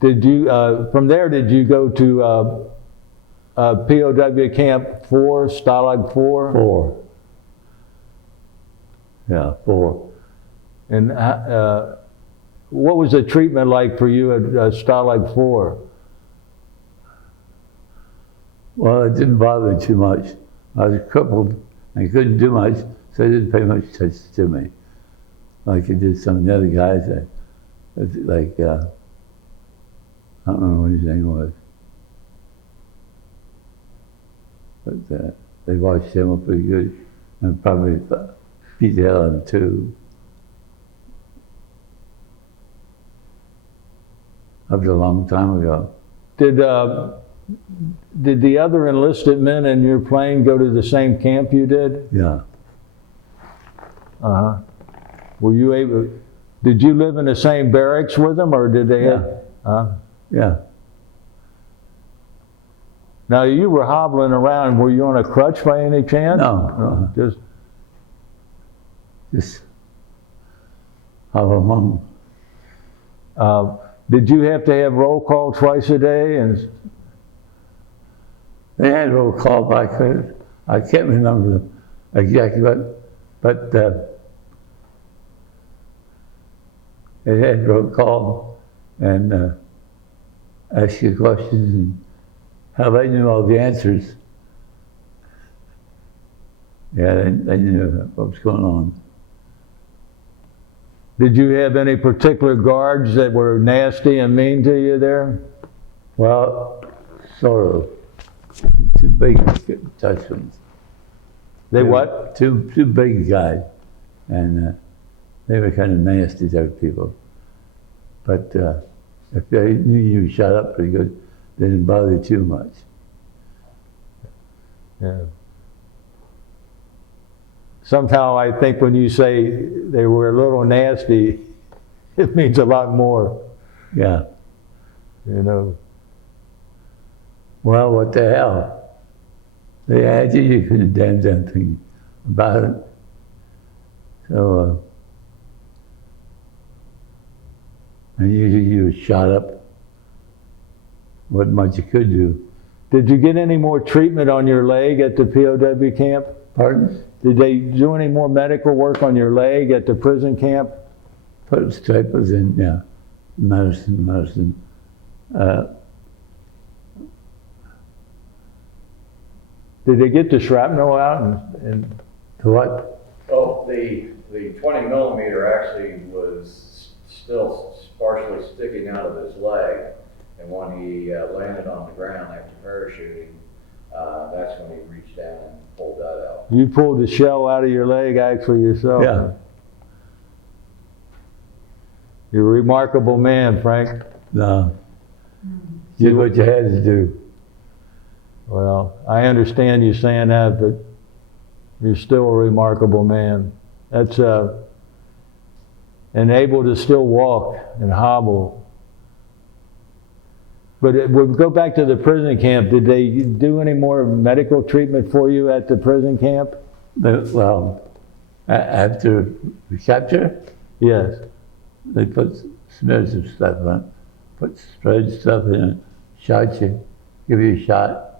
Did you, from there, did you go to POW Camp 4, Stalag 4? 4. Yeah, 4. And what was the treatment like for you at Stalag 4? Well, it didn't bother me too much. I was crippled and couldn't do much, so it didn't pay much attention to me. Like it did some of the other guys, like, I don't remember what his name was. But they watched him up pretty good and probably beat the hell out of him too. That was a long time ago. Did the other enlisted men in your plane go to the same camp you did? Yeah. Uh-huh. Were you able, did you live in the same barracks with them, or did they have? Yeah. Now, you were hobbling around. Were you on a crutch by any chance? No. Just hobble along. Did you have to have roll call twice a day? And They had roll call back there. I can't remember exactly but they had roll call and ask you questions and how they knew all the answers. Yeah, they knew what was going on. did you have any particular guards that were nasty and mean to you there? Well, sort of. Two big touchdowns. They what? Two big guys, and they were kind of nasty to other people. But if they knew you shot up pretty good, they didn't bother you too much. Yeah. Somehow I think when you say they were a little nasty, it means a lot more, Yeah. you know. Well, what the hell? They had you, you couldn't damn thing about it. So, and usually you were shot up. What much you could do. Did you get any more treatment on your leg at the POW camp? Pardon? Did they do any more medical work on your leg at the prison camp? Put staples in, yeah. Medicine. Did they get the shrapnel out and The what? Oh, the 20 millimeter actually was still partially sticking out of his leg. And when he landed on the ground after parachuting, that's when he reached down and pulled that out. you pulled the shell out of your leg actually yourself? Yeah. You're a remarkable man, Frank. No. Did what you had to do. Well, I understand you saying that, but you're still a remarkable man. That's and able to still walk and hobble. But we'll go back to the prison camp. Did they do any more medical treatment for you at the prison camp? Well, after recapture, Yes. they smeared some stuff on, sprayed stuff in it, shot you, give you a shot.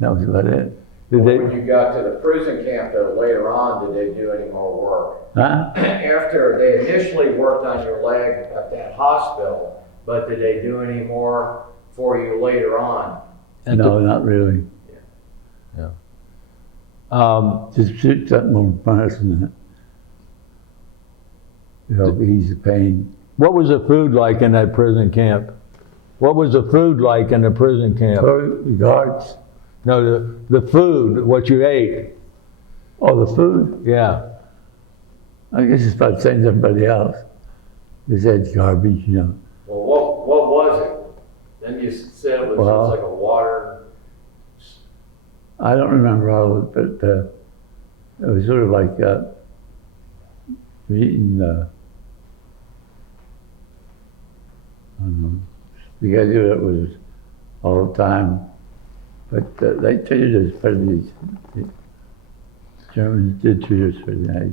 That was about it. Did they? When you got to the prison camp though, later on, did they do any more work? Huh? After they initially worked on your leg at that hospital, but did they do any more for you later on? No, not really. Just shoot something more medicine in it. To help ease the pain. What was the food like in that prison camp? What was the food like in the prison camp? The guards. No, the food, what you ate. Oh, the food? Yeah. I guess it's about the same as everybody else. They said garbage, you know. Well, what was it? Then you said it was Well, just like a water. I don't remember all of it, but it was sort of like eating, I don't know, spaghetti that was all the time. But they treated us pretty, the Germans did treat us pretty nice.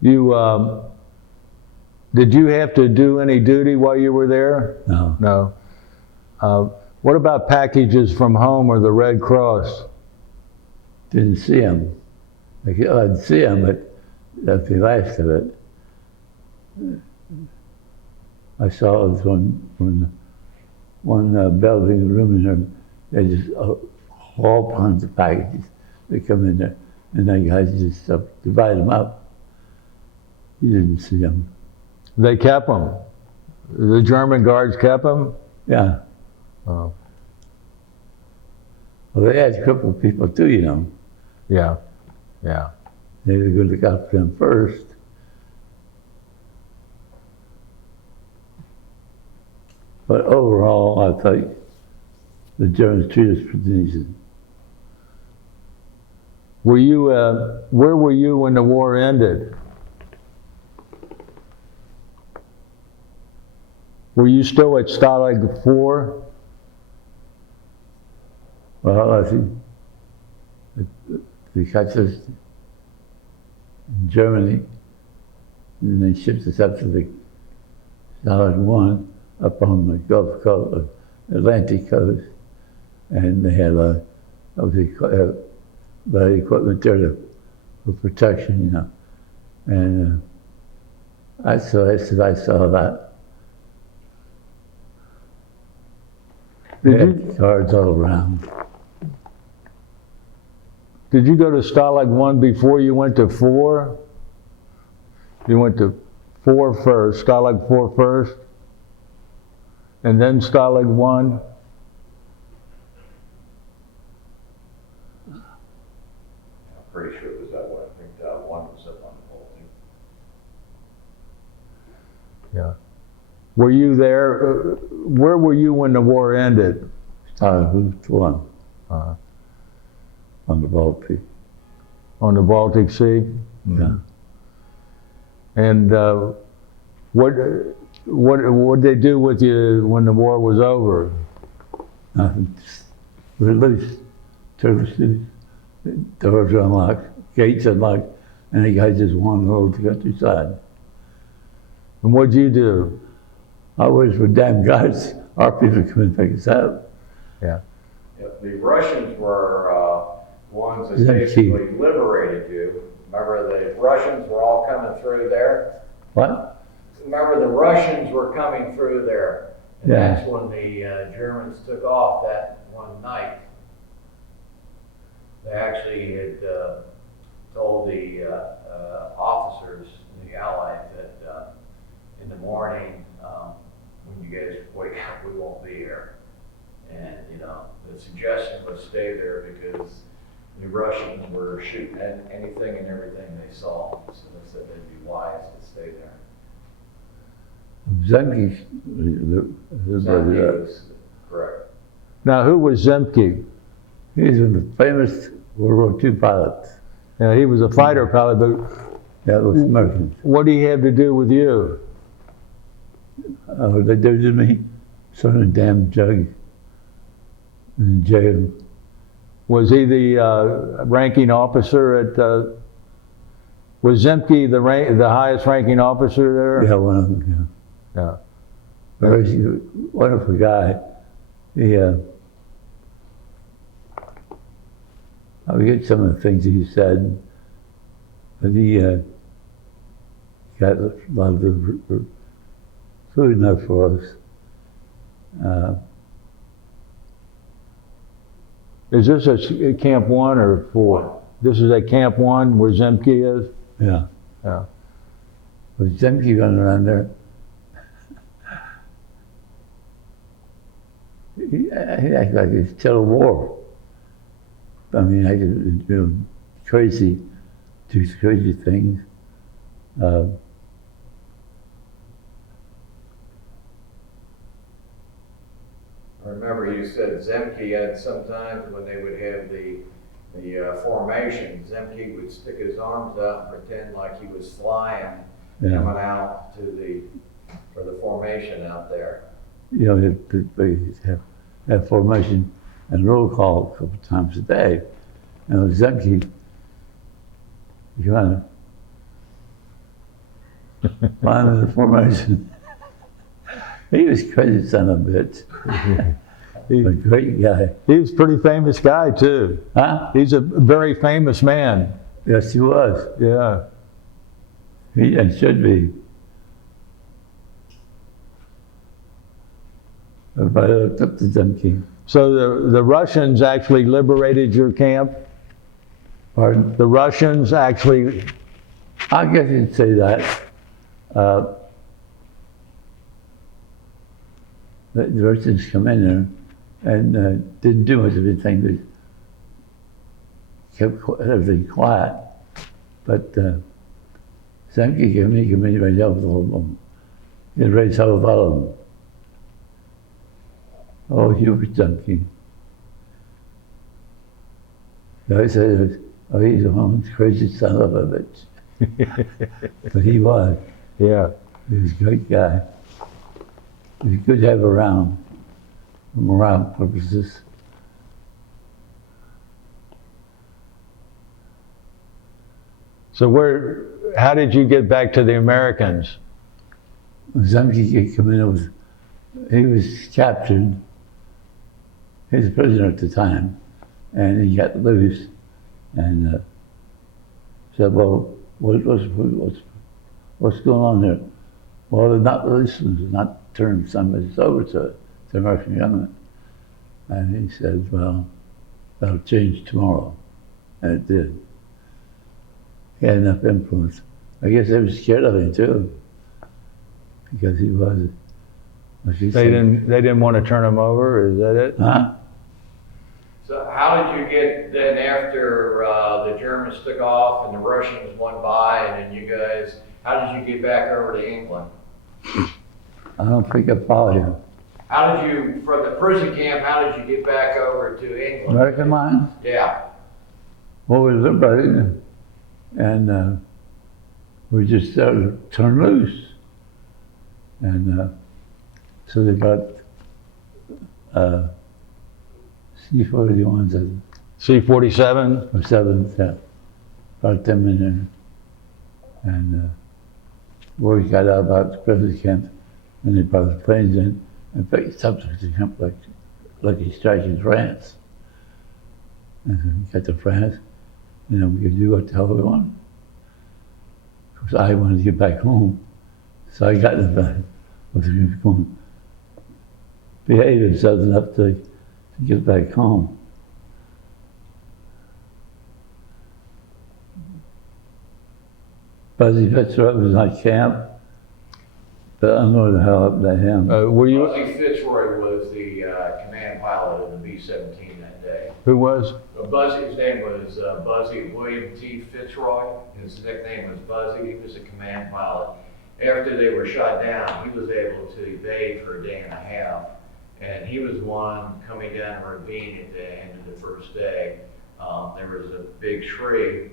You, did you have to do any duty while you were there? No. No. What about packages from home or the Red Cross? Didn't see them. I'd see them, but that's the last of it. I saw it one building room in there. They just all kinds of packages that come in there, and they guys just divide them up. You didn't see them. They kept them. The German guards kept them? Yeah. Oh, Well, they had crippled people too, you know. yeah, yeah. They were going to look out for them first. But overall, I think the Germans treated us pretty decent. Were you, where were you when the war ended? Were you still at Stalag 4? Well, I think they catch us in Germany, and they shipped us up to the Stalag 1 up on the Gulf Coast, Atlantic coast, and they had the equipment there for protection, you know. And I saw that. They had guards all around. Did you go to Stalag 1 before you went to 4? You went to 4 first, Stalag 4 first, and then Stalag 1? I'm pretty sure it was that way. I think one was up on the Baltic. Yeah. Were you there? Where were you when the war ended? Stalag 1 Uh, on the Baltic. on the Baltic Sea? Yeah. And what did they do with you when the war was over? Nothing. Released. Services. Doors unlocked. Gates unlocked. And the guy just wandered over the countryside. And what'd you do? I wish for damn guys, our people come and pick us up. Yeah. Yep, the Russians were ones that Is that basically liberated you. Remember the Russians were all coming through there? What? Remember the Russians were coming through there. And Yeah. that's when the Germans took off that one night. They actually had told the officers, the Allies, that in the morning, when you guys wake up, we won't be here. And, you know, the suggestion was stay there because the Russians were shooting at anything and everything they saw. So they said they'd be wise to stay there. Zemke, That is correct. Now, who was Zemke? he's one of the famous World War II pilots. Yeah, he was a fighter pilot, but That was American. what did he have to do with you? They did to me, son of a damn jug in jail. Was he the ranking officer at? Was Zemke the highest ranking officer there? Yeah, one of them, Yeah. yeah. Very wonderful guy. He, I forget some of the things he said, but he got a lot of the food enough for us. Is this a Camp 1 or 4? This is at Camp 1 where Zemke is? Yeah. Yeah. With Zemke running around there, he acted like he's still a war. I mean, I could, you know, crazy, do crazy things. I remember you said Zemke had sometimes when they would have the formation, Zemke would stick his arms out and pretend like he was flying, Yeah. coming out for the formation out there. You know, they have formation and roll call a couple times a day. And with Zemke, you kind of find the formation. He was crazy son of a bitch. A great guy. He was a pretty famous guy too. Huh? He's a very famous man. Yes, he was. Yeah. He and should be. Everybody looked up to Zemke. So the Russians actually liberated your camp? Pardon? The Russians actually, I guess you'd say that. The Russians come in there and didn't do much of anything, but kept everything quiet. But Zemke came in right up with all of them. He raised hell of all of them. Oh, Hubert Zemke. I said, oh, he's a woman's crazy son of a bitch. But he was. yeah. He was a great guy. He was good to have around for morale purposes. So how did you get back to the Americans? Zemke came in, he was captured. He was a prisoner at the time, and he got loose and said, well, what's going on there? Well, they're not releasing, they're not turning somebody over to the American government. And he said, well, that'll change tomorrow. And it did. He had enough influence. I guess they were scared of him too, because he was. Like They didn't want to turn him over, is that it? Huh? So how did you get, then after the Germans took off and the Russians went by and then you guys, how did you get back over to England? I don't think I followed him. How did you, from the prison camp, how did you get back over to England? American mines? Yeah. Well, we liberated, and we just started to turn loose. And so they got C-41s and C-47? or 7s, yeah, brought them in there. And we got out about the prison camp, and they brought the planes in and picked up to camp like Lucky Strike in France. And so we got to France, and then we could do what the hell we wanted. Of course, I wanted to get back home, so I got in the van. I was going to behave themselves enough to get back home. Buzzy Fitzroy was on camp, but I don't know the hell up to him. Were you? Buzzy Fitzroy was the command pilot of the B-17 that day. Who was? Buzzy, his name was Buzzy William T. Fitzroy. His nickname was Buzzy. He was a command pilot. After they were shot down, he was able to evade for a day and a half. And he was one coming down a ravine at the end of the first day. There was a big tree,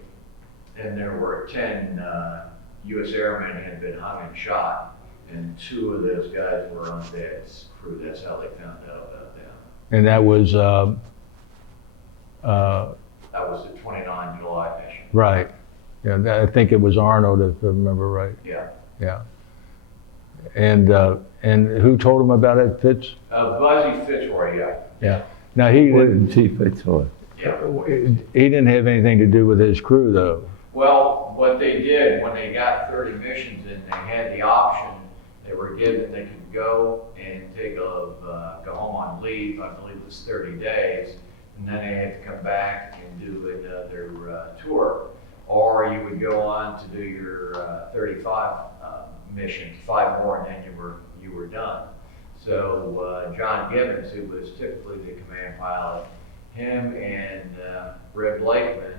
and there were 10 U.S. airmen had been hung and shot. And 2 of those guys were on Dad's crew. That's how they found out about them. And that was, That was the 29 July mission. right. Yeah, I think it was Arnold, if I remember right. Yeah. Yeah. And who told him about it, Fitz? Buzzy Fitzroy, yeah. Yeah. Now he William T. Fitzroy. Yeah. he didn't have anything to do with his crew, though. Well, what they did when they got 30 missions and they had the option, they were given, they could go and go home on leave, I believe it was 30 days, and then they had to come back and do another tour. Or you would go on to do your 35 missions, 5 more, and then you were done. So John Gibbons, who was typically the command pilot, him and Red Blakeman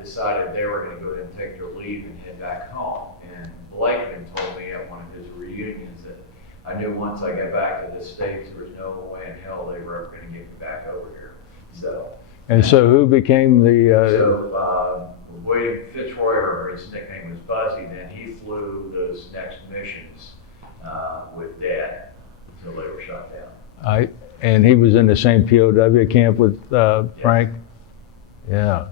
decided they were going to go ahead and take their leave and head back home. And Blakeman told me at one of his reunions that I knew once I got back to the States, there was no way in hell they were ever going to get me back over here. And so who became the... William Fitzroy, or his nickname was Buzzy, then he flew those next missions with Dad until they were shot down. And he was in the same POW camp with Frank? Yeah.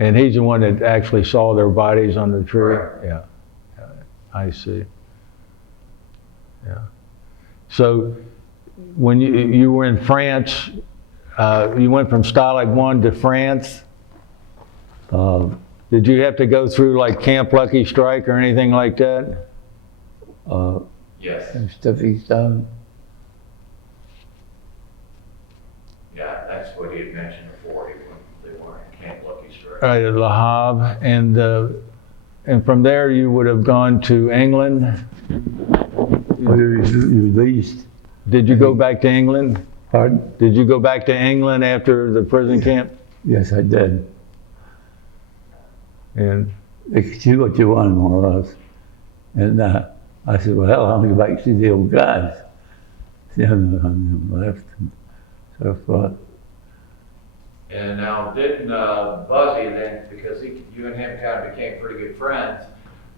And he's the one that actually saw their bodies on the tree? Right. Yeah. I see. Yeah. So when you were in France, you went from Stalag 1 to France. Did you have to go through like Camp Lucky Strike or anything like that? Yes. Stepping Stone. Right, at Le Havre, and from there you would have gone to England. We were released. Did you go back to England? Pardon? Did you go back to England after the prison camp? Yes, I did. And They could see what you wanted, more or less. And I said, well, hell, I'm going to go back and see the old guys. See how them left. And so forth. And now, didn't Buzzy then, because you and him kind of became pretty good friends,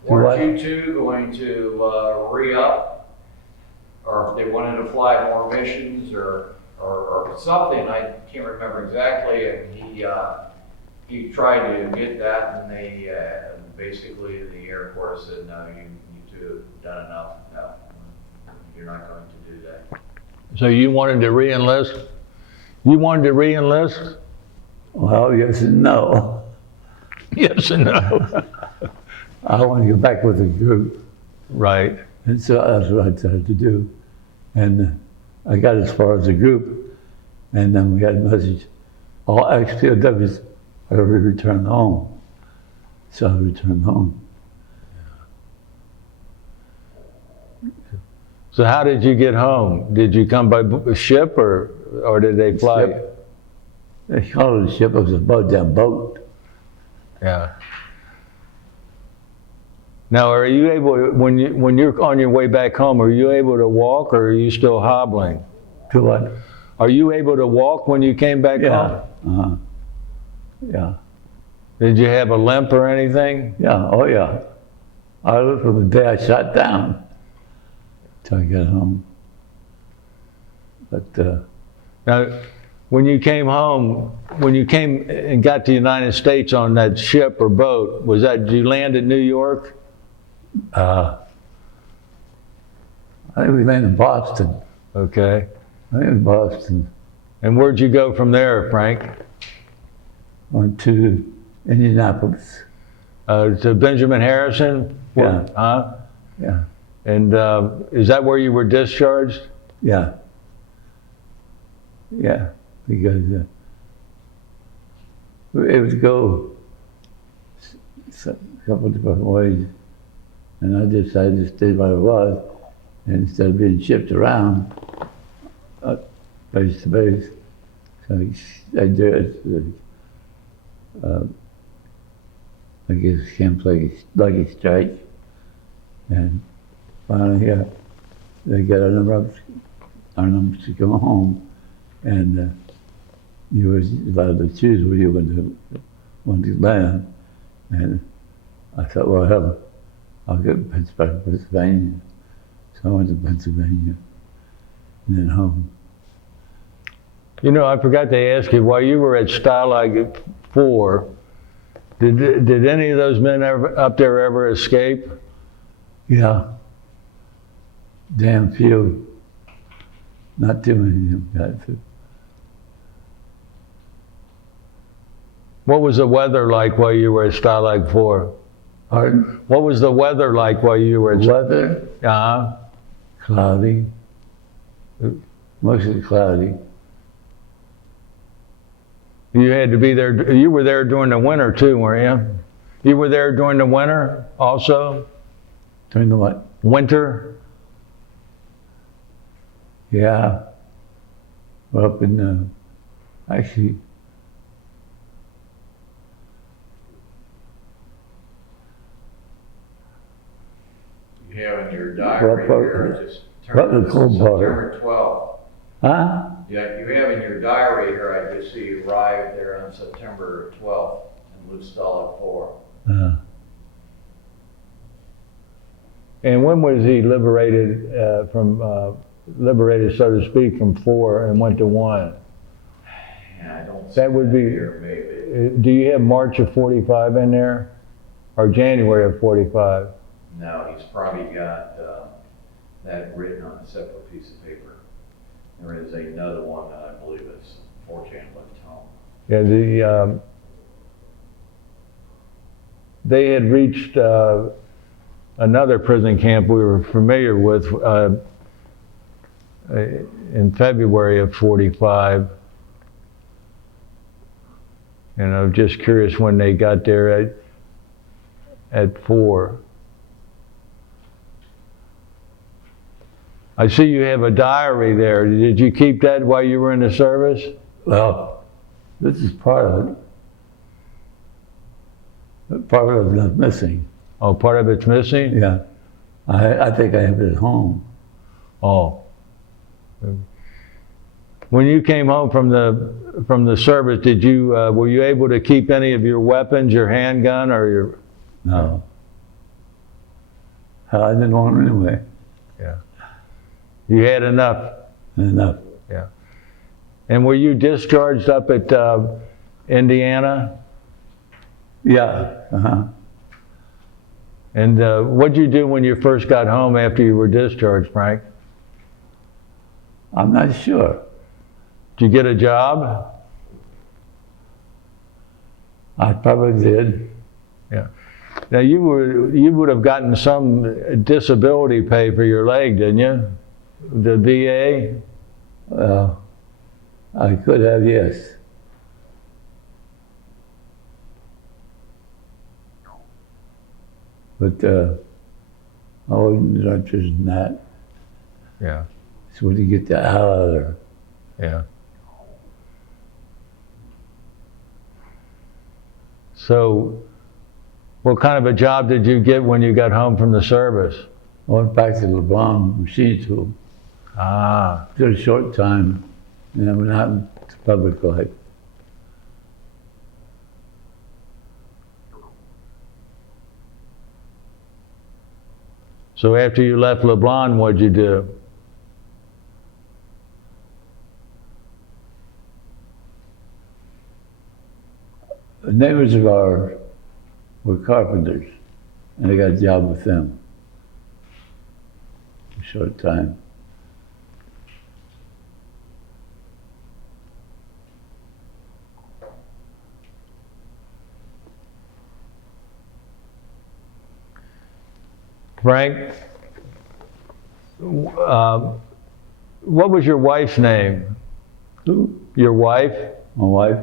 weren't you two going to re-up? Or if they wanted to fly more missions or something, I can't remember exactly, and he tried to get that, and they basically the Air Force said, no, you two have done enough. No, you're not going to do that. so you wanted to re-enlist? You wanted to re-enlist? Well, yes and no. Yes and no. I want to go back with the group. Right. And so that's what I decided to do. And I got as far as the group, and then we got a message, all ex-POWs are to return home. So I returned home. So how did you get home? Did you come by ship or did they fly? Ship. They called it a ship, it was a boat. Yeah. Now, are you able, when you're on your way back home, are you able to walk or are you still hobbling? To what? Are you able to walk when you came back home? Uh-huh. Yeah. Did you have a limp or anything? Yeah, oh yeah. I lived from the day I shot down till I got home. But Now, when you came home, when you came and got to the United States on that ship or boat, did you land in New York? I think we landed in Boston. Okay. I think in Boston. And where'd you go from there, Frank? Went to Indianapolis. To Benjamin Harrison? Yeah. Huh? Yeah. And is that where you were discharged? Yeah. Yeah. Because it would go a couple different ways. And I decided to stay where I was, and instead of being shipped around base to base, so I did I guess camp lucky strike, and finally they got our numbers to go home, and you were allowed to choose where you want to land, and I thought, well, hell, I'll get to Pittsburgh, Pennsylvania. So I went to Pennsylvania and then home. You know, I forgot to ask you, while you were at Stalag 4, did any of those men up there ever escape? Yeah. Damn few. Not too many of them got to. What was the weather like while you were at Stalag 4? Pardon? What was the weather like while you were at Weather? Cloudy. Mostly cloudy. You had to be there, you were there during the winter too, weren't you? You were there during the winter also? During the what? Winter? Yeah. We're up in, actually, You have in your diary here, just what turn the cold part? September 12th. huh? Yeah, you have in your diary here, I just see you arrived there on September 12th in Stalag 4. And when was he liberated liberated, so to speak, from 4 and went to 1? Yeah, I don't see That would be, here, maybe. do you have March of 45 in there? Or January of 45? No, he's probably got that written on a separate piece of paper. There is another one that I believe is unfortunately left home. Yeah, they had reached another prison camp we were familiar with in February of 45. And I'm just curious when they got there at 4. I see you have a diary there. Did you keep that while you were in the service? Well, this is part of it. Part of it is missing. Oh, part of it's missing? Yeah. I think I have it at home. Oh. When you came home from the service, did you were you able to keep any of your weapons, your handgun or your? No. I didn't want it anyway. Yeah. You had enough. Enough. Yeah. And were you discharged up at Indiana? Yeah. Uh-huh. And what'd you do when you first got home after you were discharged, Frank? I'm not sure. Did you get a job? I probably did. Yeah. Now you would have gotten some disability pay for your leg, didn't you? The VA? Well, I could have, yes. But I wasn't interested in that. Yeah. So when you get the hell out of there. Yeah. So, what kind of a job did you get when you got home from the service? I went back to the LeBlanc machine school. Ah. Did a short time, and I went out into public life. So after you left LeBlanc, what'd you do? The neighbors of ours were carpenters, and I got a job with them. A short time. Frank, what was your wife's name? Who? Your wife? My wife,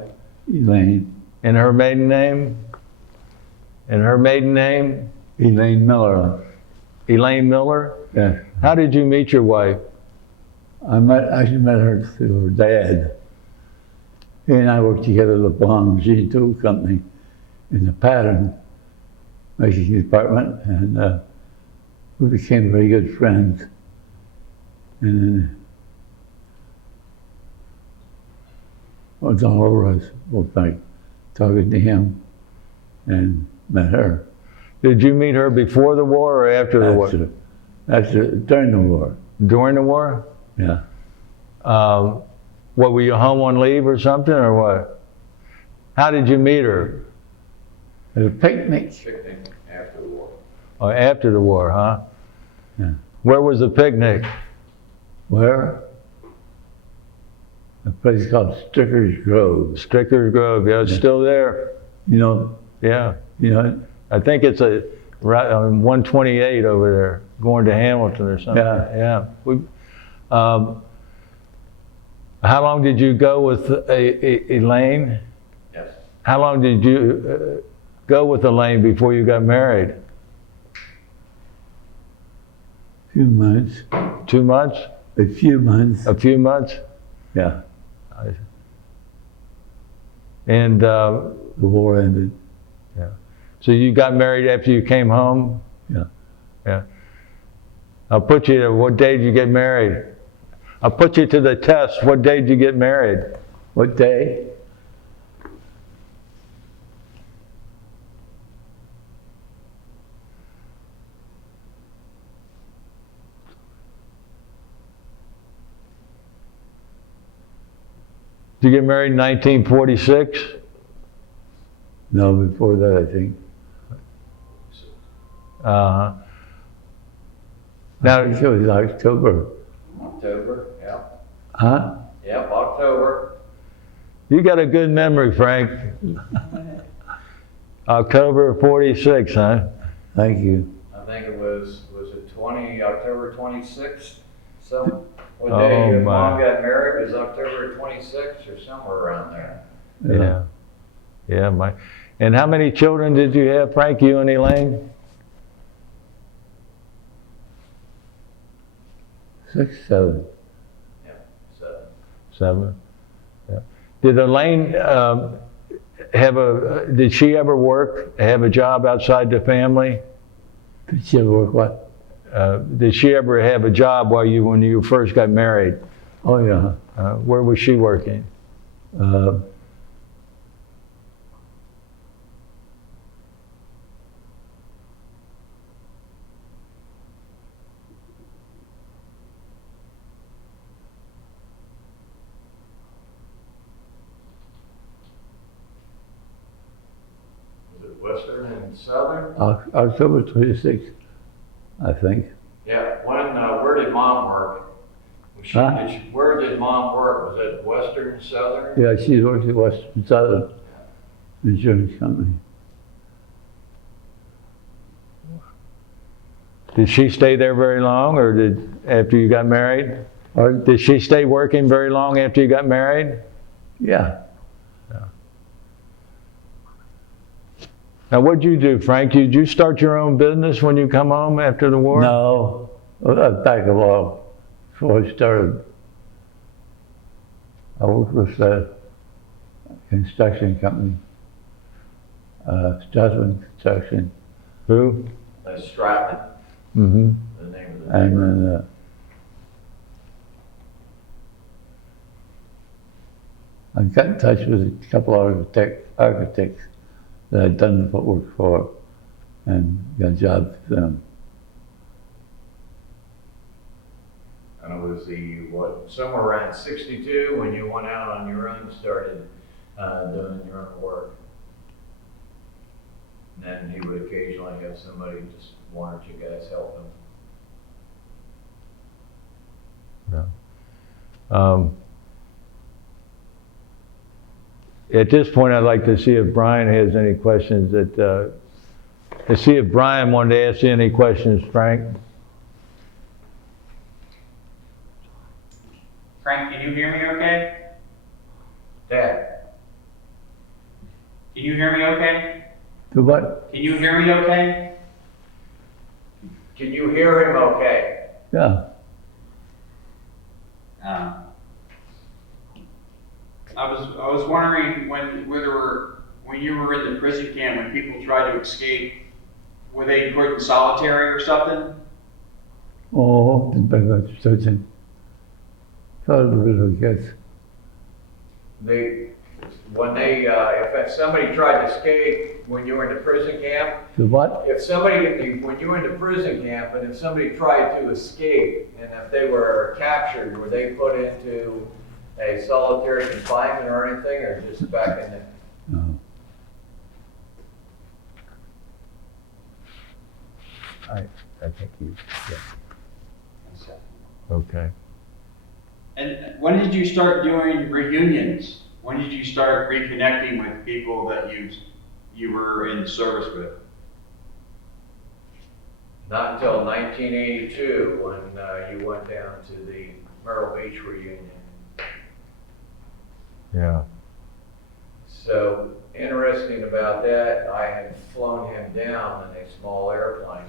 Elaine. And her maiden name? And her maiden name? Elaine Miller. Elaine Miller? Yeah. How did you meet your wife? I actually met her through her dad. He and I worked together at the LeBlanc Machine Tool Company in the pattern making department, and we became very good friends. And then I was all over us, both night, talking to him, and met her. Did you meet her before the war or after the war? During the war. During the war? Yeah. What, were you home on leave or something, or what? How did you meet her? At a picnic. Picnic after the war. Oh, after the war, huh? Yeah. Where was the picnic? Where? A place called Sticker's Grove. Sticker's Grove, yeah, it's still there. You know? Yeah. You know? I think it's right on 128 over there, going to Hamilton or something. Yeah. Yeah. How long did you go with Elaine? Yes. How long did you go with Elaine before you got married? Few months. 2 months? A few months. A few months? Yeah. And The war ended. yeah. So you got married after you came home? Yeah. Yeah. I'll put you to, what day did you get married? I'll put you to the test. What day did you get married? What day? Did you get married in 1946? No, before that, I think. Uh-huh. I Now, think it was October. October, yeah. Huh? Yep, October. you got a good memory, Frank. October 46, huh? Thank you. I think it was it October 26th? What Oh, day your my. mom got married was October 26th or somewhere around there. Yeah. Yeah, and how many children did you have, Frank, you and Elaine? 6, 7. Yeah, so. 7. Yeah. Did Elaine did she ever have a job outside the family? Did she ever work what? Did she ever have a job when you first got married? Oh, yeah. Where was she working? Was it Western and Southern? October 26th, I think. Yeah, where did Mom work? Huh? Where did Mom work? Was it Western, Southern? Yeah, she worked at Western Southern Insurance Company. Did she stay there very long, or after you got married? Or, Did she stay working very long after you got married? yeah. Now, what'd you do, Frank? Did you start your own business when you come home after the war? No, back of all, before I started, I worked with a construction company, Squadron Construction, Who? Stratton, Mm-hmm. the name of the and neighborhood. then I got in touch with a couple of architects that I'd done the footwork for, and got jobs for them. And it was somewhere around 62 when you went out on your own and started doing your own work. And then he would occasionally have somebody, just one or two guys help him. At this point, I'd like to see if Brian has any questions let's see if Brian wanted to ask you any questions, Frank. Frank, can you hear me okay? Dad, Can you hear me okay? Do what? Can you hear me okay? can you hear him okay? Yeah. I was wondering when you were in the prison camp, when people tried to escape, were they put in solitary or something? Oh, the big searching. Probably, I guess. If somebody tried to escape when you were in the prison camp, Do what? when you were in the prison camp and if somebody tried to escape and if they were captured, were they put into a solitary confinement or anything, or just back in the? No. I think okay. And when did you start doing reunions? When did you start reconnecting with people that you were in service with? Not until 1982 when you went down to the Myrtle Beach reunion. Yeah. So interesting about that, I had flown him down in a small airplane,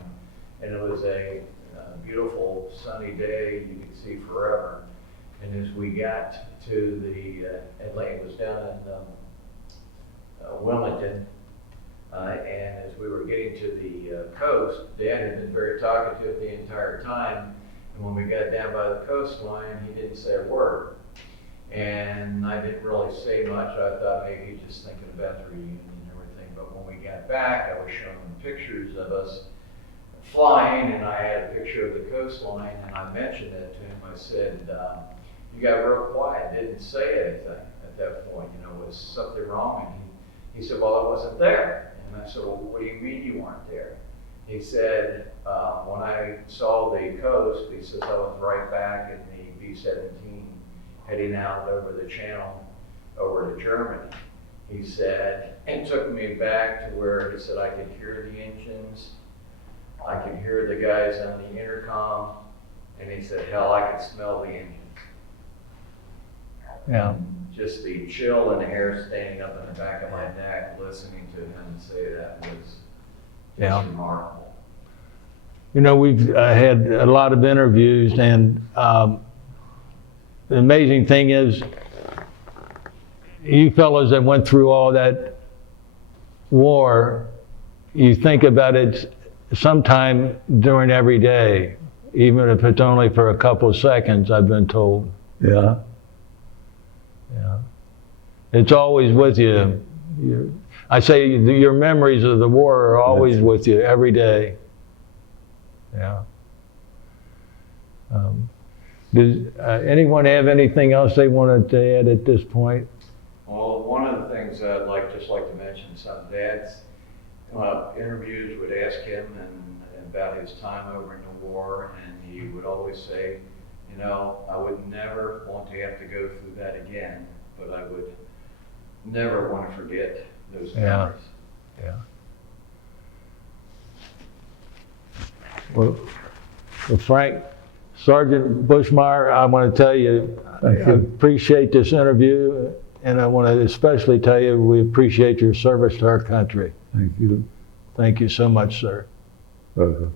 and it was a beautiful sunny day you could see forever. And as we got to the Atlanta, it was down in Wilmington, and as we were getting to the coast, Dad had been very talkative the entire time, and when we got down by the coastline, he didn't say a word. And I didn't really say much. I thought maybe he's just thinking about the reunion and everything. But when we got back, I was showing him pictures of us flying, and I had a picture of the coastline, and I mentioned it to him. I said, you got real quiet, didn't say anything at that point. Was something wrong? And he said, well, I wasn't there. And I said, well, what do you mean you weren't there? He said, when I saw the coast, he says, I was right back in the B-17 heading out over the channel over to Germany. He said, and took me back to where he said I could hear the engines, I could hear the guys on the intercom, and he said, hell, I could smell the engines. Yeah. just the chill and the hair standing up in the back of my neck, listening to him say that was just remarkable. You know, we've had a lot of interviews, and the amazing thing is, you fellows that went through all that war, you think about it sometime during every day, even if it's only for a couple of seconds, I've been told. Yeah. Yeah. It's always with you. I say your memories of the war are always with you every day. Yeah. Does anyone have anything else they wanted to add at this point? Well, one of the things I'd just like to mention, some dads interviews would ask him and about his time over in the war, and he would always say, you know, I would never want to have to go through that again, but I would never want to forget those memories. Yeah. Well, Frank, Sergeant Buschmeier, I want to tell you, I appreciate this interview, and I want to especially tell you we appreciate your service to our country. Thank you. Thank you so much, sir. Welcome.